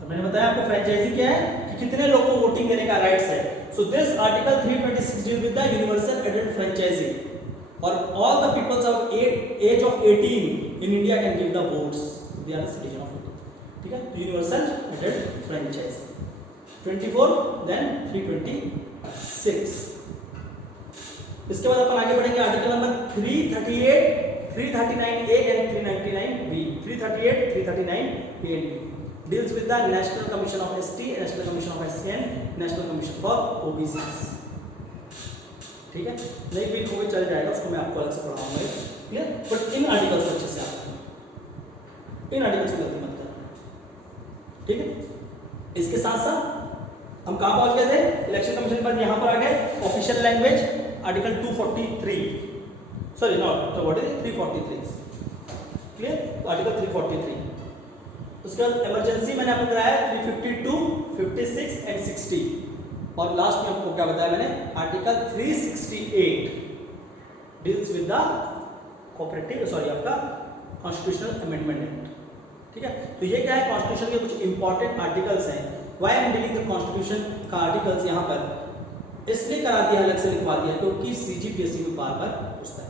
तो मैंने बताया आपको फ्रेंचाइजी क्या है कि कितने लोगों को वोटिंग देने का राइट्स है. So this article 326 deal with the universal adult franchise और all the peoples of age of 18 in India can give the votes. They are the citizen of India. ठीक है, यूनिवर्सल एडल्ट फ्रेंचाइजी 24, देन 326. इसके बाद अपन आगे बढ़ेंगे article number 338, 339A and 399B. 338, 339A and B deals with the National Commission of ST, National Commission of SC and National Commission for OBCs. ठीक है, नहीं भी लिखोगे चल जाएगा, उसको मैं आपको अलग से पढ़ाऊंगा. क्लियर? बट इन आर्टिकल्स को अच्छे से आप इन आर्टिकल्स को गलती मत करना. ठीक है, इसके साथ साथ हम कहां पहुंच गए थे? इलेक्शन कमीशन पर यहां पर आ गए. Official language article 243, sorry not तो व्हाट इज 343. क्लियर? आर्टिकल 343. उसके बाद इमरजेंसी मैंने आपको कराया 352, 56 एंड 60. और लास्ट में आपको क्या बताया मैंने, article 368 deals with the cooperative आपका कॉन्स्टिट्यूशनल अमेंडमेंट एक्ट। ठीक है, तो ये क्या है, कॉन्स्टिट्यूशन के कुछ इंपॉर्टेंट आर्टिकल्स हैं। Why I am dealing the constitution का आर्टिकल्स यहाँ पर इसलिए करा दिया, अलग से लिखवा दिया क्योंकि सीजीपीएससी में बार बार पूछता है।